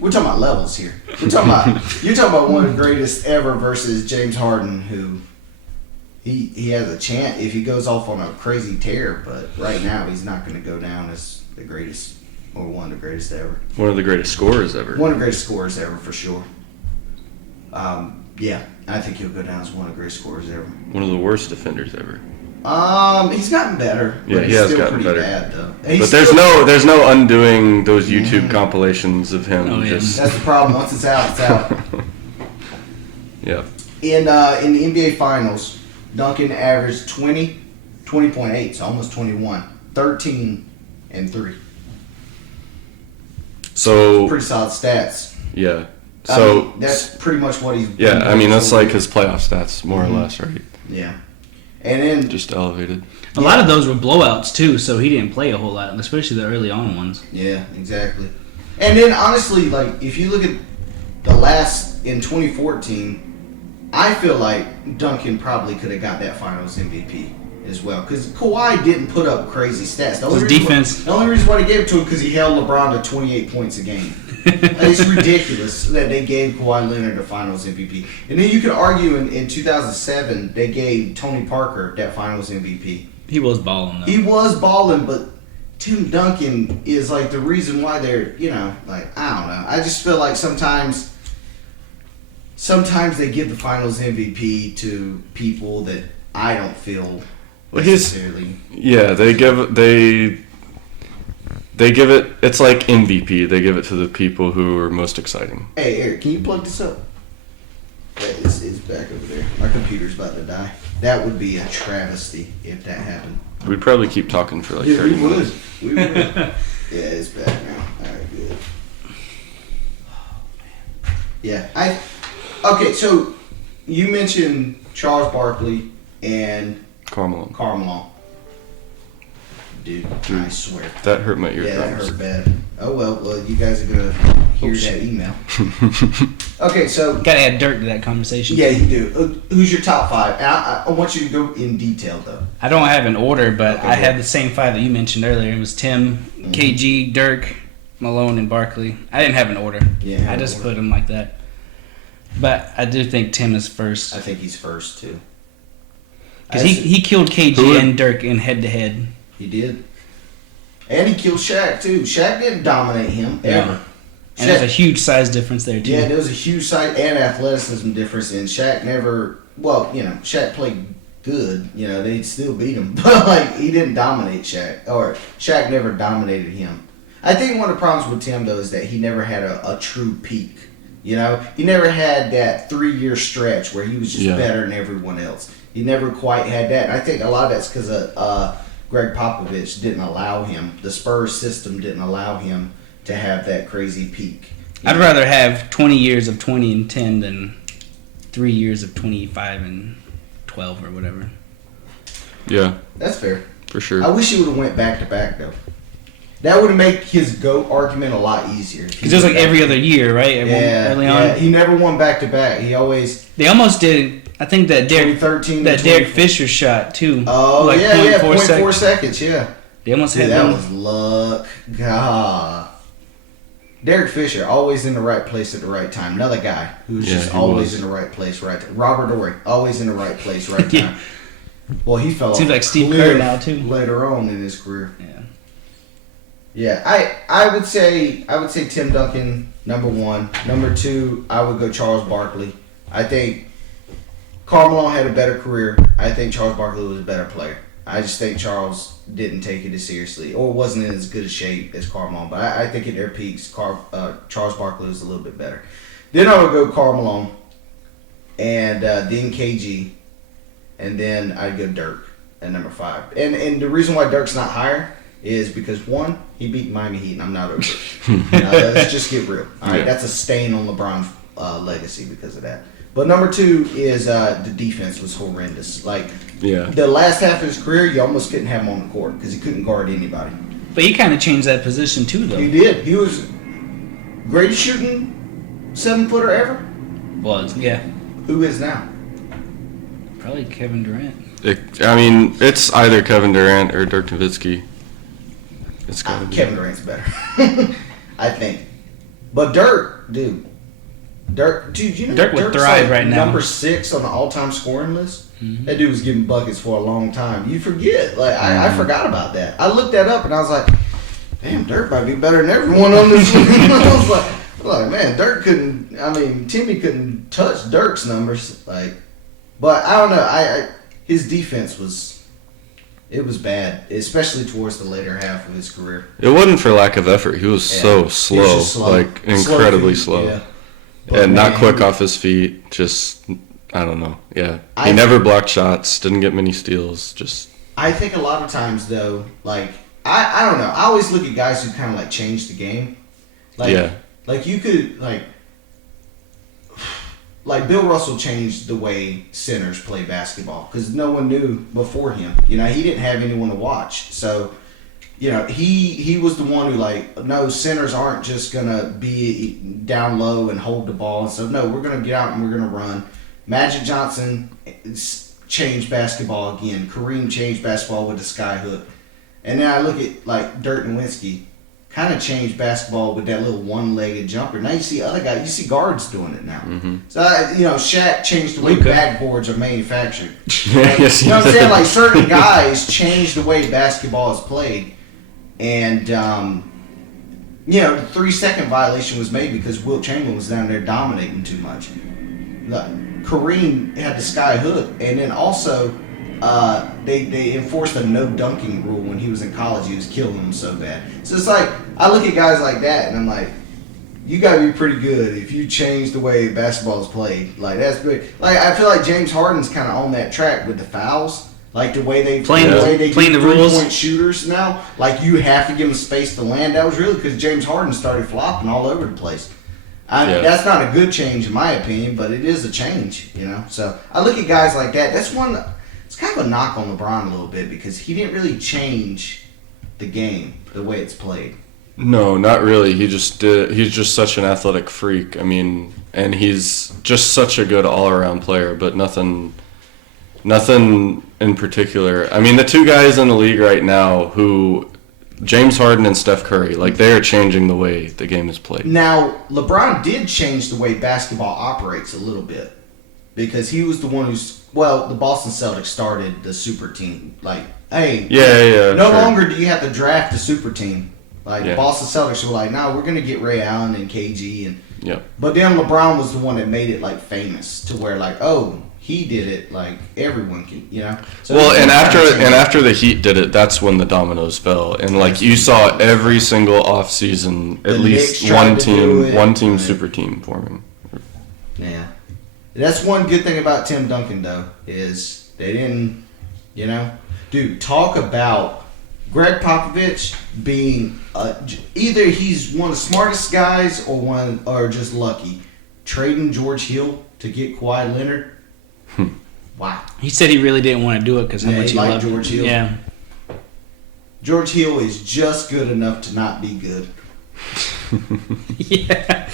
We're talking about levels here. You're talking about one of the greatest ever versus James Harden, who he has a chance if he goes off on a crazy tear. But right now, he's not going to go down as the greatest or one of the greatest ever. One of the greatest scorers ever. One of the greatest scorers ever for sure. Yeah, I think he'll go down as one of the greatest scorers ever. One of the worst defenders ever. He's gotten better. Yeah, he has gotten better. Bad, though. But there's no undoing those YouTube compilations of him. Oh, yeah. That's the problem. Once it's out, it's out. Yeah. In the NBA Finals, Duncan averaged 20.8, so almost 21, 13 and 3. So pretty solid stats. Yeah. So I mean, that's pretty much what he's. Yeah, I mean that's like his playoff stats, more or less, right? Yeah. And then just elevated. A lot of those were blowouts too, so he didn't play a whole lot, especially the early on ones. Yeah, exactly. And then honestly, like if you look at the last in 2014, I feel like Duncan probably could have got that Finals MVP as well, because Kawhi didn't put up crazy stats. The only reason why they gave it to him because he held LeBron to 28 points a game. It's ridiculous that they gave Kawhi Leonard the Finals MVP. And then you could argue in 2007 they gave Tony Parker that Finals MVP. He was balling though. He was balling, but Tim Duncan is like the reason why they're, like, I don't know. I just feel like sometimes they give the Finals MVP to people that I don't feel necessarily. Yeah, they give it. It's like MVP. They give it to the people who are most exciting. Hey, Eric, can you plug this up? Yeah, it's back over there. My computer's about to die. That would be a travesty if that happened. We'd probably keep talking for like 30 minutes. We would. Yeah, it's back now. All right, good. Oh, man. Yeah, okay, so you mentioned Charles Barkley and Carmelo. Dude, I swear. That hurt my eardrums. Yeah, that hurt bad. Oh, well, you guys are going to hear that email. Okay, so... Gotta add Dirk to that conversation. Yeah, you do. Who's your top 5? I want you to go in detail, though. I don't have an order, but I had the same 5 that you mentioned earlier. It was Tim, KG, Dirk, Malone, and Barkley. I didn't have an order. Yeah, I just put them like that. But I do think Tim is first. I think he's first, too. Because he killed KG and Dirk in head-to-head. He did. And he killed Shaq, too. Shaq didn't dominate him, ever. And there's a huge size difference there, too. Yeah, there was a huge size and athleticism difference, and Shaq never... Well, Shaq played good. They'd still beat him. But, like, he didn't dominate Shaq. Or Shaq never dominated him. I think one of the problems with Tim, though, is that he never had a true peak. He never had that 3-year stretch where he was just better than everyone else. He never quite had that. And I think a lot of that's because Greg Popovich didn't allow him. The Spurs system didn't allow him to have that crazy peak. I'd rather have 20 years of 20 and 10 than 3 years of 25 and 12 or whatever. Yeah. That's fair. For sure. I wish he would have went back-to-back, though. That would have made his GOAT argument a lot easier. Because it was like every other year, right? Early on. He never won back-to-back. He always... They almost did... I think that Derek Fisher shot, too. Oh, like 0.4 seconds, yeah. They almost had that was luck. God. Derek Fisher, always in the right place at the right time. Another guy who's just always in the right place, right time. Robert Horry, always in the right place, right time. Well, he fell off. Seems like Steve Kerr now, too. Later on in his career. Yeah. Yeah, I would say Tim Duncan, number 1. Number 2, I would go Charles Barkley. I think Carmelo had a better career. I think Charles Barkley was a better player. I just think Charles didn't take it as seriously or wasn't in as good a shape as Carmelo. But I think at their peaks, Charles Barkley was a little bit better. Then I would go Carmelo, and then KG, and then I'd go Dirk at number 5. And the reason why Dirk's not higher is because, 1, he beat Miami Heat, and I'm not over it. Let's just get real. All right, that's a stain on LeBron's legacy because of that. But number 2 is the defense was horrendous. Like, the last half of his career, you almost couldn't have him on the court because he couldn't guard anybody. But he kind of changed that position too, though. He did. He was greatest shooting 7-footer ever. Was, yeah. Who is now? Probably Kevin Durant. It's either Kevin Durant or Dirk Nowitzki. It's gotta be. Kevin Durant's better, I think. But Dirk, dude, you know Dirk would Dirk's thrive right now. Number 6 on the all-time scoring list. Mm-hmm. That dude was giving buckets for a long time. You forget, I forgot about that. I looked that up and I was like, damn, Dirk might be better than everyone on this team. I was like, man, Dirk couldn't. I mean, Timmy couldn't touch Dirk's numbers. But I don't know. His defense was bad, especially towards the later half of his career. It wasn't for lack of effort. He was so slow, incredibly slow. Yeah. And not quick off his feet. Just, I don't know. Yeah. He never blocked shots, didn't get many steals. I think a lot of times, though, I don't know. I always look at guys who kind of, change the game. You could, Bill Russell changed the way centers play basketball because no one knew before him. He didn't have anyone to watch. So, he was the one who, no, centers aren't just going to be down low and hold the ball. And so, no, we're going to get out and we're going to run. Magic Johnson changed basketball again. Kareem changed basketball with the sky hook. And then I look at, Dirk Nowitzki. Kind of changed basketball with that little one-legged jumper. Now you see other guys, you see guards doing it now. Mm-hmm. So, Shaq changed the way backboards are manufactured. Yes, you know what I'm saying? Certain guys change the way basketball is played. And, the 3-second violation was made because Wilt Chamberlain was down there dominating too much. Kareem had the sky hook, and then also they enforced a no dunking rule when he was in college. He was killing them so bad. So it's I look at guys like that, and I'm like, you got to be pretty good if you change the way basketball is played. That's good. I feel like James Harden's kind of on that track with the fouls. The way they playing the rules. 3-point shooters now. You have to give them space to land. That was really because James Harden started flopping all over the place. That's not a good change in my opinion, but it is a change, So I look at guys like that. That's one. It's kind of a knock on LeBron a little bit because he didn't really change the game the way it's played. No, not really. He's just such an athletic freak. I mean, and he's just such a good all-around player, but nothing in particular. I mean, the two guys in the league right now who James Harden and Steph Curry, they are changing the way the game is played. Now, LeBron did change the way basketball operates a little bit because he was the one the Boston Celtics started the super team. No longer do you have to draft a super team. Boston Celtics were no, we're going to get Ray Allen and KG. But then LeBron was the one that made it, famous to where, he did it, everyone can, So and after the Heat did it, that's when the dominoes fell. And, you saw every single offseason at least one team super team forming. Yeah. That's one good thing about Tim Duncan, though, is they didn't, Dude, talk about Greg Popovich being either he's one of the smartest guys or just lucky. Trading George Hill to get Kawhi Leonard. Wow. He said he really didn't want to do it because how much he loved George Hill. Yeah. George Hill is just good enough to not be good. Yeah.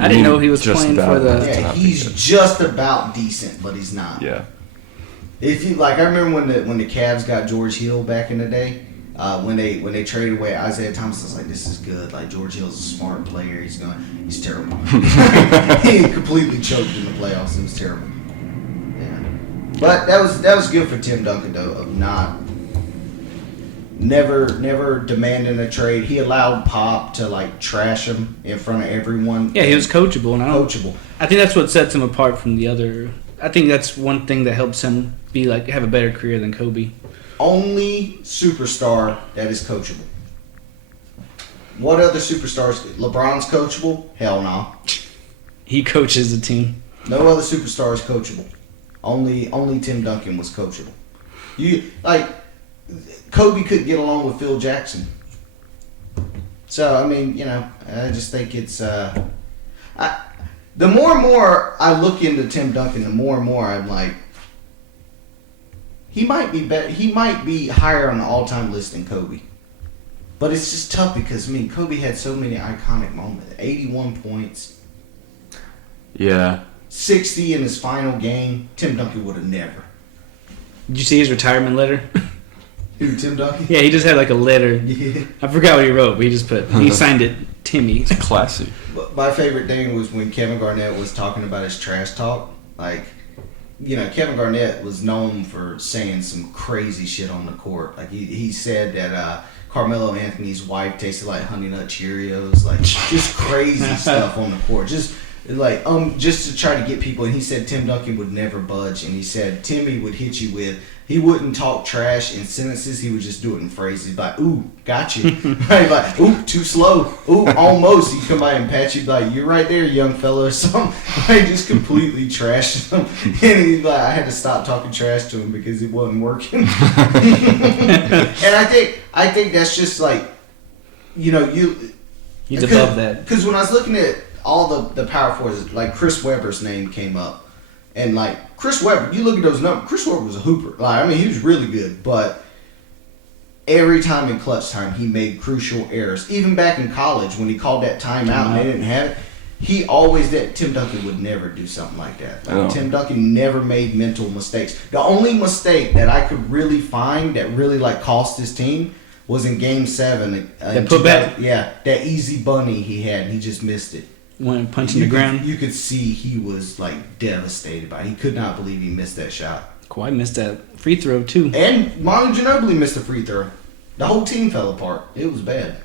I didn't know he was playing for the... Yeah, he's just about decent, but he's not. Yeah. If you I remember when the Cavs got George Hill back in the day, when they traded away Isaiah Thomas, I was like, this is good. George Hill's a smart player. He's terrible. He completely choked in the playoffs. It was terrible. Yeah. But that was good for Tim Duncan though, of never demanding a trade. He allowed Pop to trash him in front of everyone. Yeah, he was coachable. I think that's what sets him apart from the other. I think that's one thing that helps him be have a better career than Kobe. Only superstar that is coachable. What other superstars? LeBron's coachable? Hell no. He coaches the team. No other superstar is coachable. Only Tim Duncan was coachable. Kobe couldn't get along with Phil Jackson. So, I mean, I just think it's... the more and more I look into Tim Duncan, the more and more I'm like, he might be better. He might be higher on the all-time list than Kobe. But it's just tough because, Kobe had so many iconic moments. 81 points. Yeah. 60 in his final game. Tim Duncan would have never. Did you see his retirement letter? Who, Tim Duncan? Yeah, he just had like a letter. Yeah. I forgot what he wrote, but he signed it Timmy. It's classy. My favorite thing was when Kevin Garnett was talking about his trash talk. Like, Kevin Garnett was known for saying some crazy shit on the court. Like, he said that Carmelo Anthony's wife tasted like Honey Nut Cheerios. Like, just crazy stuff on the court. Just to try to get people. And he said Tim Duncan would never budge. And he said Timmy would hit you with, he wouldn't talk trash in sentences. He would just do it in phrases. Like, ooh, got you. Like, ooh, too slow. Ooh, almost. He'd come by and pat you like, you're right there, young fella, or something. Like, just completely trashed him. And he's like, I had to stop talking trash to him because it wasn't working. And I think that's just like, he's above that. Because when I was looking at all the power forwards, like Chris Webber's name came up. And like Chris Webber, you look at those numbers, Chris Webber was a hooper. Like, I mean, he was really good, but every time in clutch time, he made crucial errors. Even back in college, when he called that timeout and they didn't have it, he always did. Tim Duncan would never do something like that. Like, Tim Duncan never made mental mistakes. The only mistake that I could really find that really like cost his team was in Game 7. That putback? Yeah, that easy bunny he had, and he just missed it. One punching the ground. You could see he was like devastated by it. He could not believe he missed that shot. Kawhi missed that free throw too. And Manu Ginobili missed a free throw. The whole team fell apart. It was bad.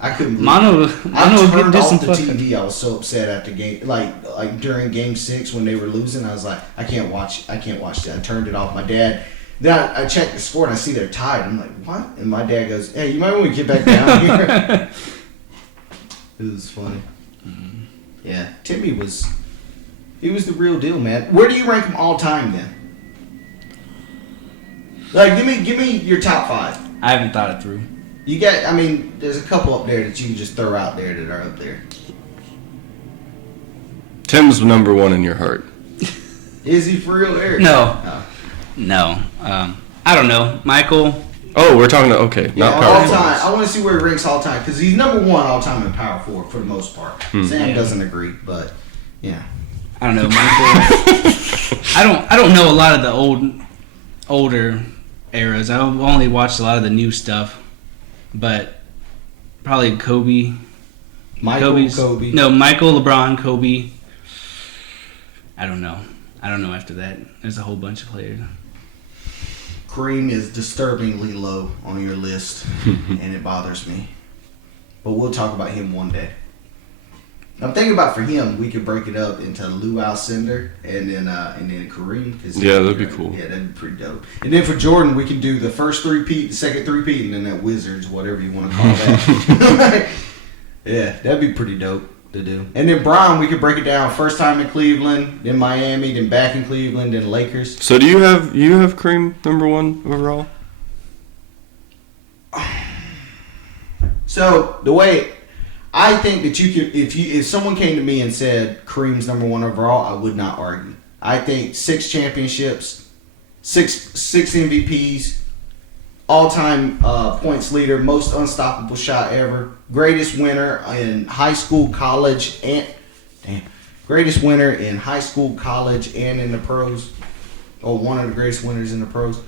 I couldn't believe I turned off the TV. I was so upset after game, like during Game 6 when they were losing. I was like, I can't watch that. I turned it off. My dad. Then I checked the score and I see they're tied. I'm like, what? And my dad goes, hey, you might want to get back down here. It was funny. Yeah, Timmy was the real deal, man. Where do you rank him all time then? Like, give me your top 5. I haven't thought it through. You got, I mean, there's a couple up there that you can just throw out there that are up there. Tim's number 1 in your heart. Is he for real, Eric? No. I don't know. Michael. Oh, we're talking not power all time. I want to see where he ranks all time because he's number 1 all time in power forward for the most part. Sam doesn't agree, but yeah. I don't know, Michael. I don't know a lot of the older eras. I've only watched a lot of the new stuff, but probably Kobe. Kobe. No, Michael, LeBron, Kobe. I don't know after that. There's a whole bunch of players. Kareem is disturbingly low on your list, and it bothers me. But we'll talk about him one day. I'm thinking about for him, we could break it up into Lou Alcindor and then Kareem. Yeah, that'd be cool. Yeah, that'd be pretty dope. And then for Jordan, we can do the first three-peat, the second three-peat, and then that Wizards, whatever you want to call that. Yeah, that'd be pretty dope to do. And then Brian, we could break it down. First time in Cleveland, then Miami, then back in Cleveland, then Lakers. So do you have Kareem number 1 overall? So the way I think that you could, if someone came to me and said Kareem's number 1 overall, I would not argue. I think 6 championships, six MVPs, all-time points leader, most unstoppable shot ever, greatest winner in high school, college, and greatest winner in high school, college, and in the pros, or one of the greatest winners in the pros.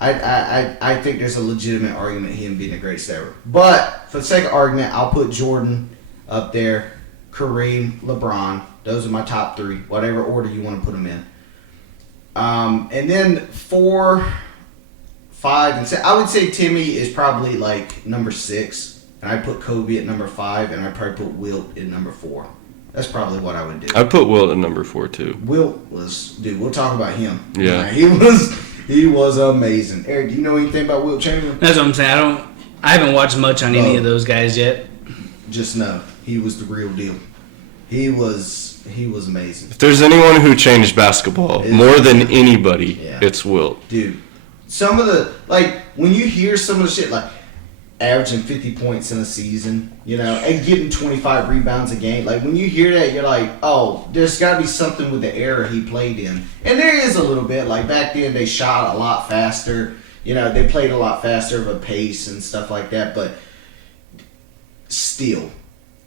I think there's a legitimate argument of him being the greatest ever. But for the sake of argument, I'll put Jordan up there, Kareem, LeBron. Those are my top 3, whatever order you want to put them in. And then 4, 5, and 6. I would say Timmy is probably like number 6, and I put Kobe at number 5, and I probably put Wilt at number 4. That's probably what I would do. I put Wilt at number 4 too. Wilt was, dude. We'll talk about him. Yeah, he was amazing. Eric, do you know anything about Wilt Chamberlain? That's what I'm saying. I haven't watched much on any of those guys yet. Just know he was the real deal. He was amazing. If there's anyone who changed basketball more than anybody, it's Wilt. Dude, some of the, like, when you hear some of the shit, like averaging 50 points in a season, and getting 25 rebounds a game, like when you hear that, you're like, oh, there's got to be something with the era he played in. And there is a little bit. Like back then, they shot a lot faster. They played a lot faster of a pace and stuff like that. But still,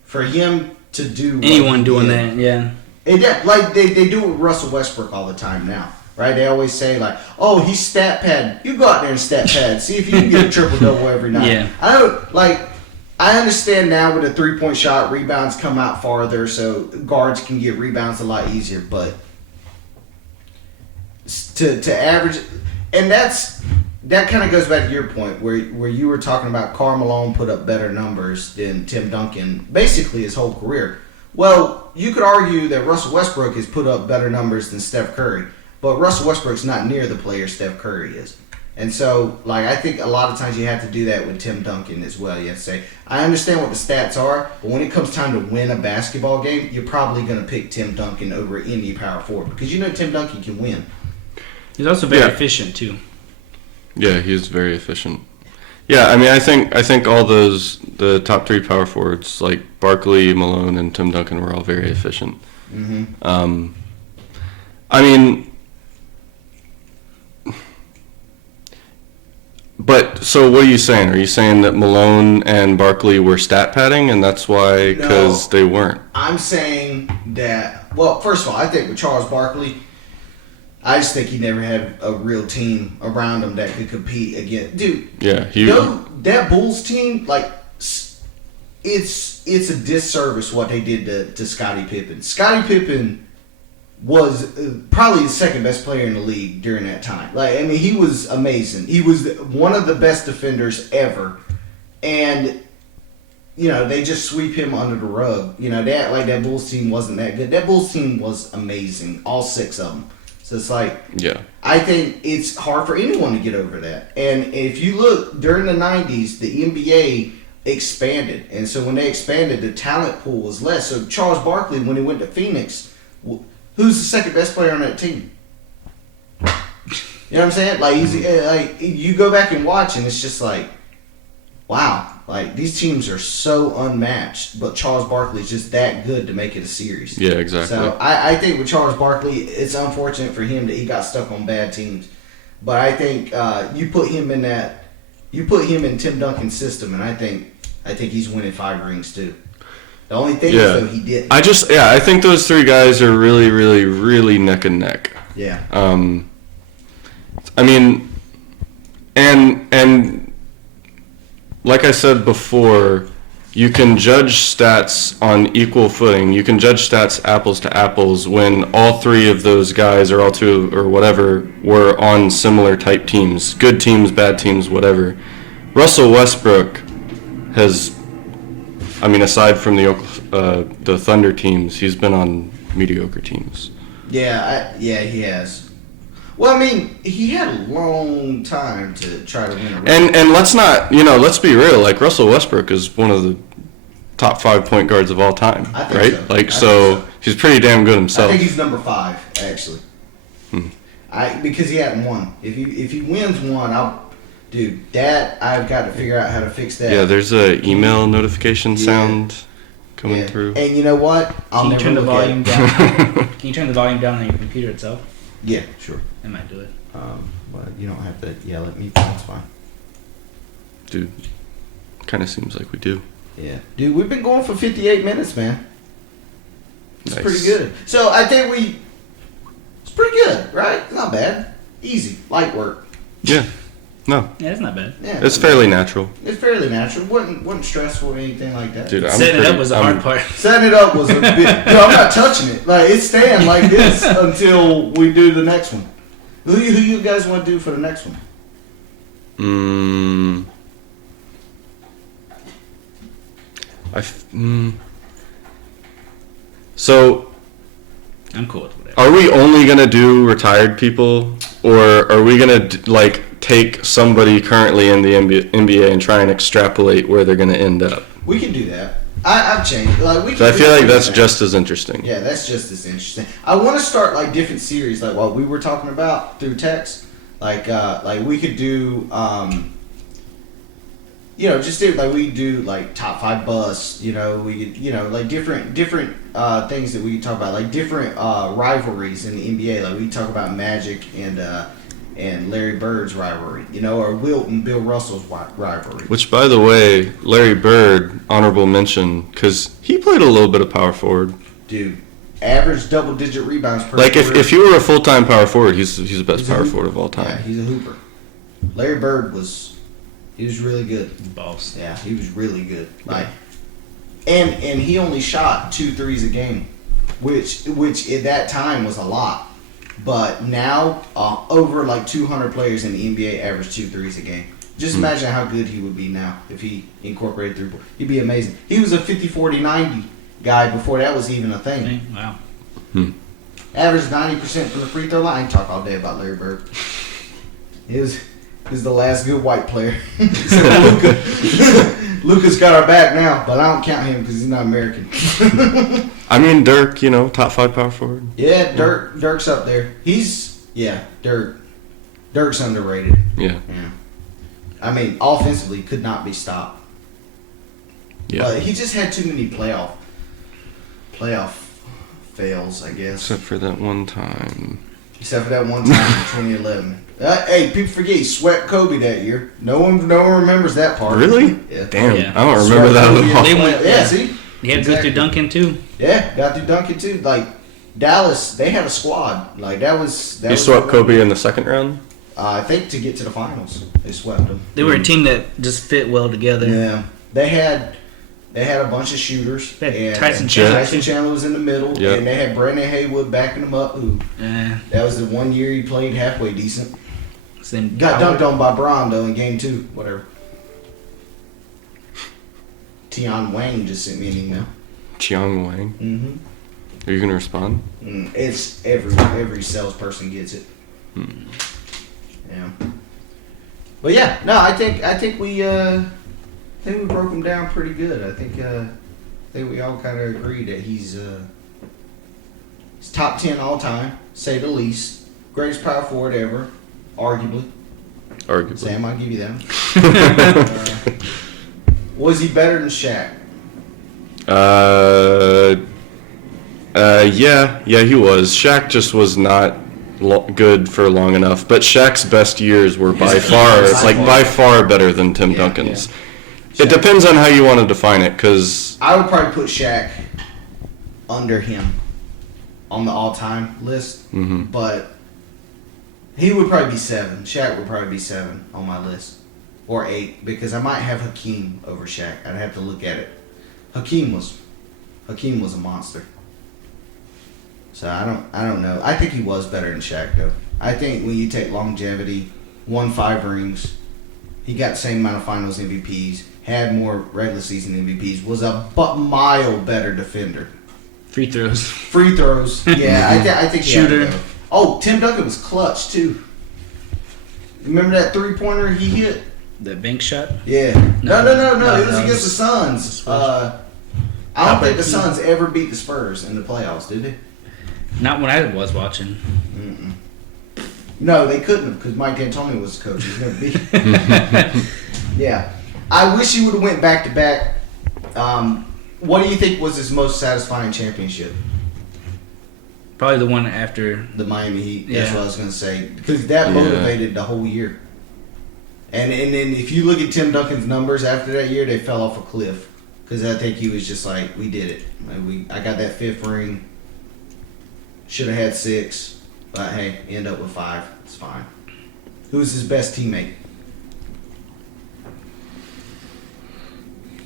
for him to do anyone doing that, yeah. Like they do it with Russell Westbrook all the time now. right? They always say like, "Oh, he's stat pad." You go out there and stat pad. See if you can get a triple double every night. Yeah. I understand now with a 3-point shot, rebounds come out farther, so guards can get rebounds a lot easier. But to average, and that kind of goes back to your point where you were talking about Karl Malone put up better numbers than Tim Duncan basically his whole career. Well, you could argue that Russell Westbrook has put up better numbers than Steph Curry, but Russell Westbrook's not near the player Steph Curry is. And so, I think a lot of times you have to do that with Tim Duncan as well. You have to say, I understand what the stats are, but when it comes time to win a basketball game, you're probably going to pick Tim Duncan over any power forward because you know Tim Duncan can win. He's also very efficient, too. Yeah, he's very efficient. Yeah, I mean, I think all the top 3 power forwards, like Barkley, Malone, and Tim Duncan, were all very efficient. Mm-hmm. I mean... But, so what are you saying? Are you saying that Malone and Barkley were stat padding, and that's why, because they weren't? I'm saying that, well, first of all, I think with Charles Barkley, I just think he never had a real team around him that could compete against. Dude, that Bulls team, it's a disservice what they did to Scottie Pippen. Scottie Pippen was probably the second best player in the league during that time. He was amazing. He was one of the best defenders ever. And, they just sweep him under the rug. They act like that Bulls team wasn't that good. That Bulls team was amazing, all 6 of them. So it's I think it's hard for anyone to get over that. And if you look, during the 90s, the NBA expanded. And so when they expanded, the talent pool was less. So Charles Barkley, when he went to Phoenix, who's the second best player on that team? You know what I'm saying? You go back and watch, and it's just wow. These teams are so unmatched, but Charles Barkley's just that good to make it a series. Yeah, exactly. So I think with Charles Barkley, it's unfortunate for him that he got stuck on bad teams. But I think you put him in Tim Duncan's system, and I think he's winning 5 rings too. The only thing is, though, he didn't. I think those 3 guys are really, really, really neck and neck. Yeah. I mean, and like I said before, you can judge stats on equal footing. You can judge stats apples to apples when all 3 of those guys, or all 2, or whatever, were on similar type teams. Good teams, bad teams, whatever. Russell Westbrook has... aside from the Thunder teams, he's been on mediocre teams. Yeah, he has. Well, he had a long time to try to win a ring. And let's not, let's be real. Russell Westbrook is one of the top 5 point guards of all time, right? So. He's pretty damn good himself. I think he's number 5, actually. Because he hadn't won. If he wins one, I've got to figure out how to fix that. Yeah, there's a email notification sound coming through. And you know what? Can you turn the volume down? Can you turn the volume down on your computer itself? Yeah, sure. I might do it. But you don't have to yell at me. That's fine. Dude, kind of seems like we do. Yeah. Dude, we've been going for 58 minutes, man. It's nice. Pretty good. So I think it's pretty good, right? It's not bad. Easy. Light work. Yeah. No. Yeah, it's not bad. Yeah, it's fairly natural. It's fairly natural. Wasn't stressful or anything like that. Dude, setting it up was the hard part. Setting it up was a bit. No, I'm not touching it. It's staying like this until we do the next one. Who you guys want to do for the next one? So. I'm cool with whatever. Are we only gonna do retired people, or are we gonna take somebody currently in the NBA and try and extrapolate where they're gonna end up? We can do that. I've changed. I feel like that's just as interesting. Yeah, that's just as interesting. I want to start different series, what we were talking about through text. We could do, just do we do top 5 busts. We could, different things that we could talk about, different rivalries in the NBA. We talk about Magic and Larry Bird's rivalry, or Wilt and Bill Russell's rivalry. Which, by the way, Larry Bird, honorable mention, because he played a little bit of power forward. Dude, average double-digit rebounds per Like, career. if he were a full-time power forward, he's the best power forward of all time. Yeah, he's a hooper. Larry Bird was really good. Boss. Yeah, he was really good. Like, and he only shot 2 threes a game, which at that time was a lot. But now, over like 200 players in the NBA average 2 threes a game. Just imagine how good he would be now if he incorporated three-point. He'd be amazing. He was a 50-40-90 guy before that was even a thing. Wow. Averaged 90% from the free throw line. I can talk all day about Larry Bird. He was the last good white player. Luka's got our back now, but I don't count him because he's not American. I mean, Dirk, top 5 power forward. Yeah, Dirk's up there. Dirk's underrated. Yeah. I mean, offensively, could not be stopped. Yeah. But he just had too many playoff fails, I guess. Except for that one time. Except for that one time in 2011. Hey, people forget he swept Kobe that year. No one remembers that part. Really? Yeah. Damn, Yeah. I don't remember that at all. They went, see? He had to go through Duncan, too. Yeah, got through Duncan, too. Like, Dallas, they had a squad. Like, that was... You swept Kobe in the second round? I think to get to the finals, they swept them. They were a team that just fit well together. Yeah. They had a bunch of shooters. They had And Tyson Chandler was in the middle. Yep. And they had Brandon Haywood backing them up. Who that was the one year he played halfway decent. Got dunked on by Braun, though, in game 2. Whatever. Tion Wang just sent me an email. Chiang Wang? Mm-hmm. Are you going to respond? It's every salesperson gets it. Yeah. But yeah, no, I think we broke him down pretty good. I think we all kind of agree that he's top 10 all time, say the least. Greatest power forward ever, arguably. Sam, I'll give you that. Was he better than Shaq? Yeah, he was. Shaq just was not good for long enough, but Shaq's best years were by far better than Tim Duncan's. Yeah. It depends on how you want to define it, because I would probably put Shaq under him on the all-time list, but he would probably be 7. Shaq would probably be 7 on my list, or 8, because I might have Hakeem over Shaq. I'd have to look at it. Hakeem was a monster. So I don't know. I think he was better than Shaq, though. I think when you take longevity, won 5 rings, he got the same amount of Finals MVPs, had more regular season MVPs, was a mile better defender. Free throws. Yeah, I think he Shooter. had to go. Oh, Tim Duncan was clutch too. Remember that 3-pointer he hit? The bank shot? Yeah. No. It was against the Suns. I don't think the Suns ever beat the Spurs in the playoffs, did they? Not when I was watching. No, they couldn't have because Mike D'Antoni was the coach. He's never beat. Yeah. I wish he would have went back to back. What do you think was his most satisfying championship? Probably the one after The Miami Heat. Yeah. That's what I was going to say. Because that motivated the whole year. And then if you look at Tim Duncan's numbers after that year, they fell off a cliff. Because I think he was just like, we did it. Like I got that 5th ring. Should have had 6. But hey, end up with 5. It's fine. Who's his best teammate?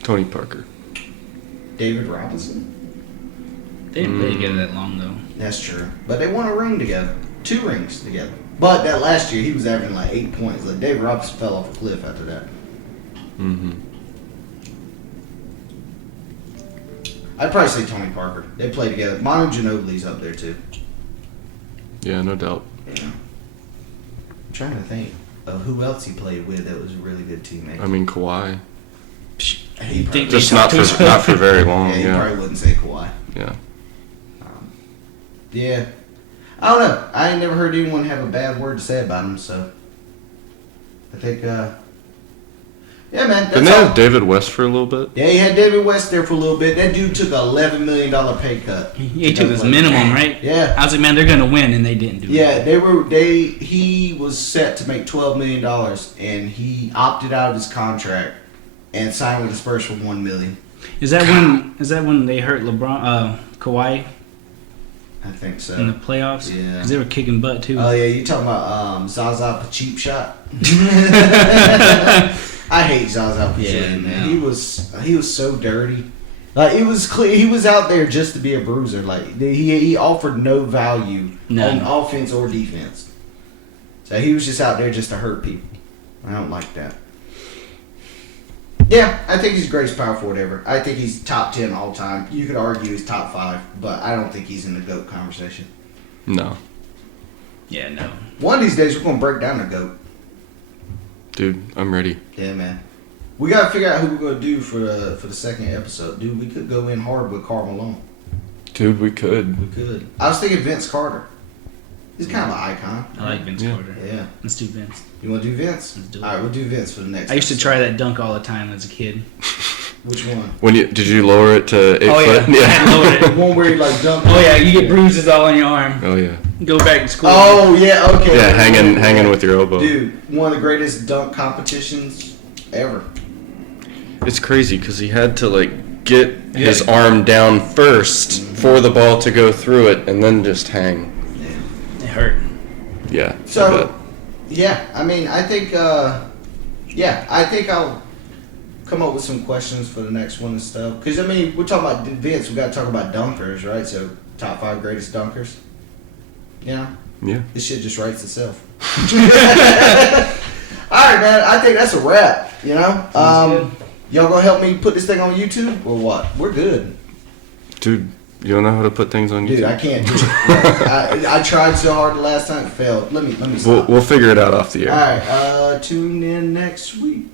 Tony Parker. David Robinson? They didn't play together that long, though. That's true. But they won a ring together. 2 rings together. But that last year, he was averaging like 8 points. Like David Robinson fell off a cliff after that. I'd probably say Tony Parker. They play together. Manu Ginobili's up there too. Yeah, no doubt. Yeah. I'm trying to think of who else he played with that was a really good teammate. I mean, Kawhi. He probably, Just not for very long. yeah, he probably wouldn't say Kawhi. Yeah. Yeah. I don't know. I ain't never heard anyone have a bad word to say about him, so I think yeah, man. Didn't they have David West for a little bit? Yeah, he had David West there for a little bit. That dude took an $11 million pay cut. He took his minimum, right? Yeah. I was like, man, they're gonna win, and they didn't do it. Yeah, he was set to make $12 million, and he opted out of his contract and signed with the Spurs for $1 million. Is that when they hurt LeBron, Kawhi? I think so. In the playoffs? Yeah. Because they were kicking butt, too. Oh, yeah, you talking about Zaza Pacheep shot? I hate Zaza Pacheep, man. He was so dirty. Like, it was clear he was out there just to be a bruiser. Like, he offered no value on offense or defense. So he was just out there just to hurt people. I don't like that. Yeah, I think he's the greatest power forward ever. I think he's top 10 all time. You could argue he's top 5, but I don't think he's in the GOAT conversation. No. Yeah, no. One of these days, we're going to break down the GOAT. Dude, I'm ready. Yeah, man. We got to figure out who we're going to do for the second episode. Dude, we could go in hard with Karl Malone. Dude, we could. We could. I was thinking Vince Carter. He's kind of an icon. I like Vince Carter. Yeah. Let's do Vince. You want to do Vince? Let's do it. All right, we'll do Vince for the next I used to episode. try that dunk all the time as a kid. Which one? Did you lower it to 8 foot? Yeah. I had lowered The it. one where you like dunk. Oh, yeah, you get bruises all on your arm. Oh yeah. Go back to school. Oh, yeah, okay. Yeah, hanging with your elbow. Dude, one of the greatest dunk competitions ever. It's crazy because he had to like get his arm down first for the ball to go through it, and then just hang. It hurt. Yeah. So, yeah, I mean, I think I'll come up with some questions for the next one and stuff. Because, I mean, we're talking about Vince, we got to talk about dunkers, right? So, top 5 greatest dunkers. You know? Yeah. This shit just writes itself. All right, man, I think that's a wrap, you know? Y'all gonna help me put this thing on YouTube or what? We're good. Dude, you don't know how to put things on YouTube? Dude, I can't do it. I tried so hard the last time, it failed. Let me stop. We'll figure it out off the air. All right, tune in next week.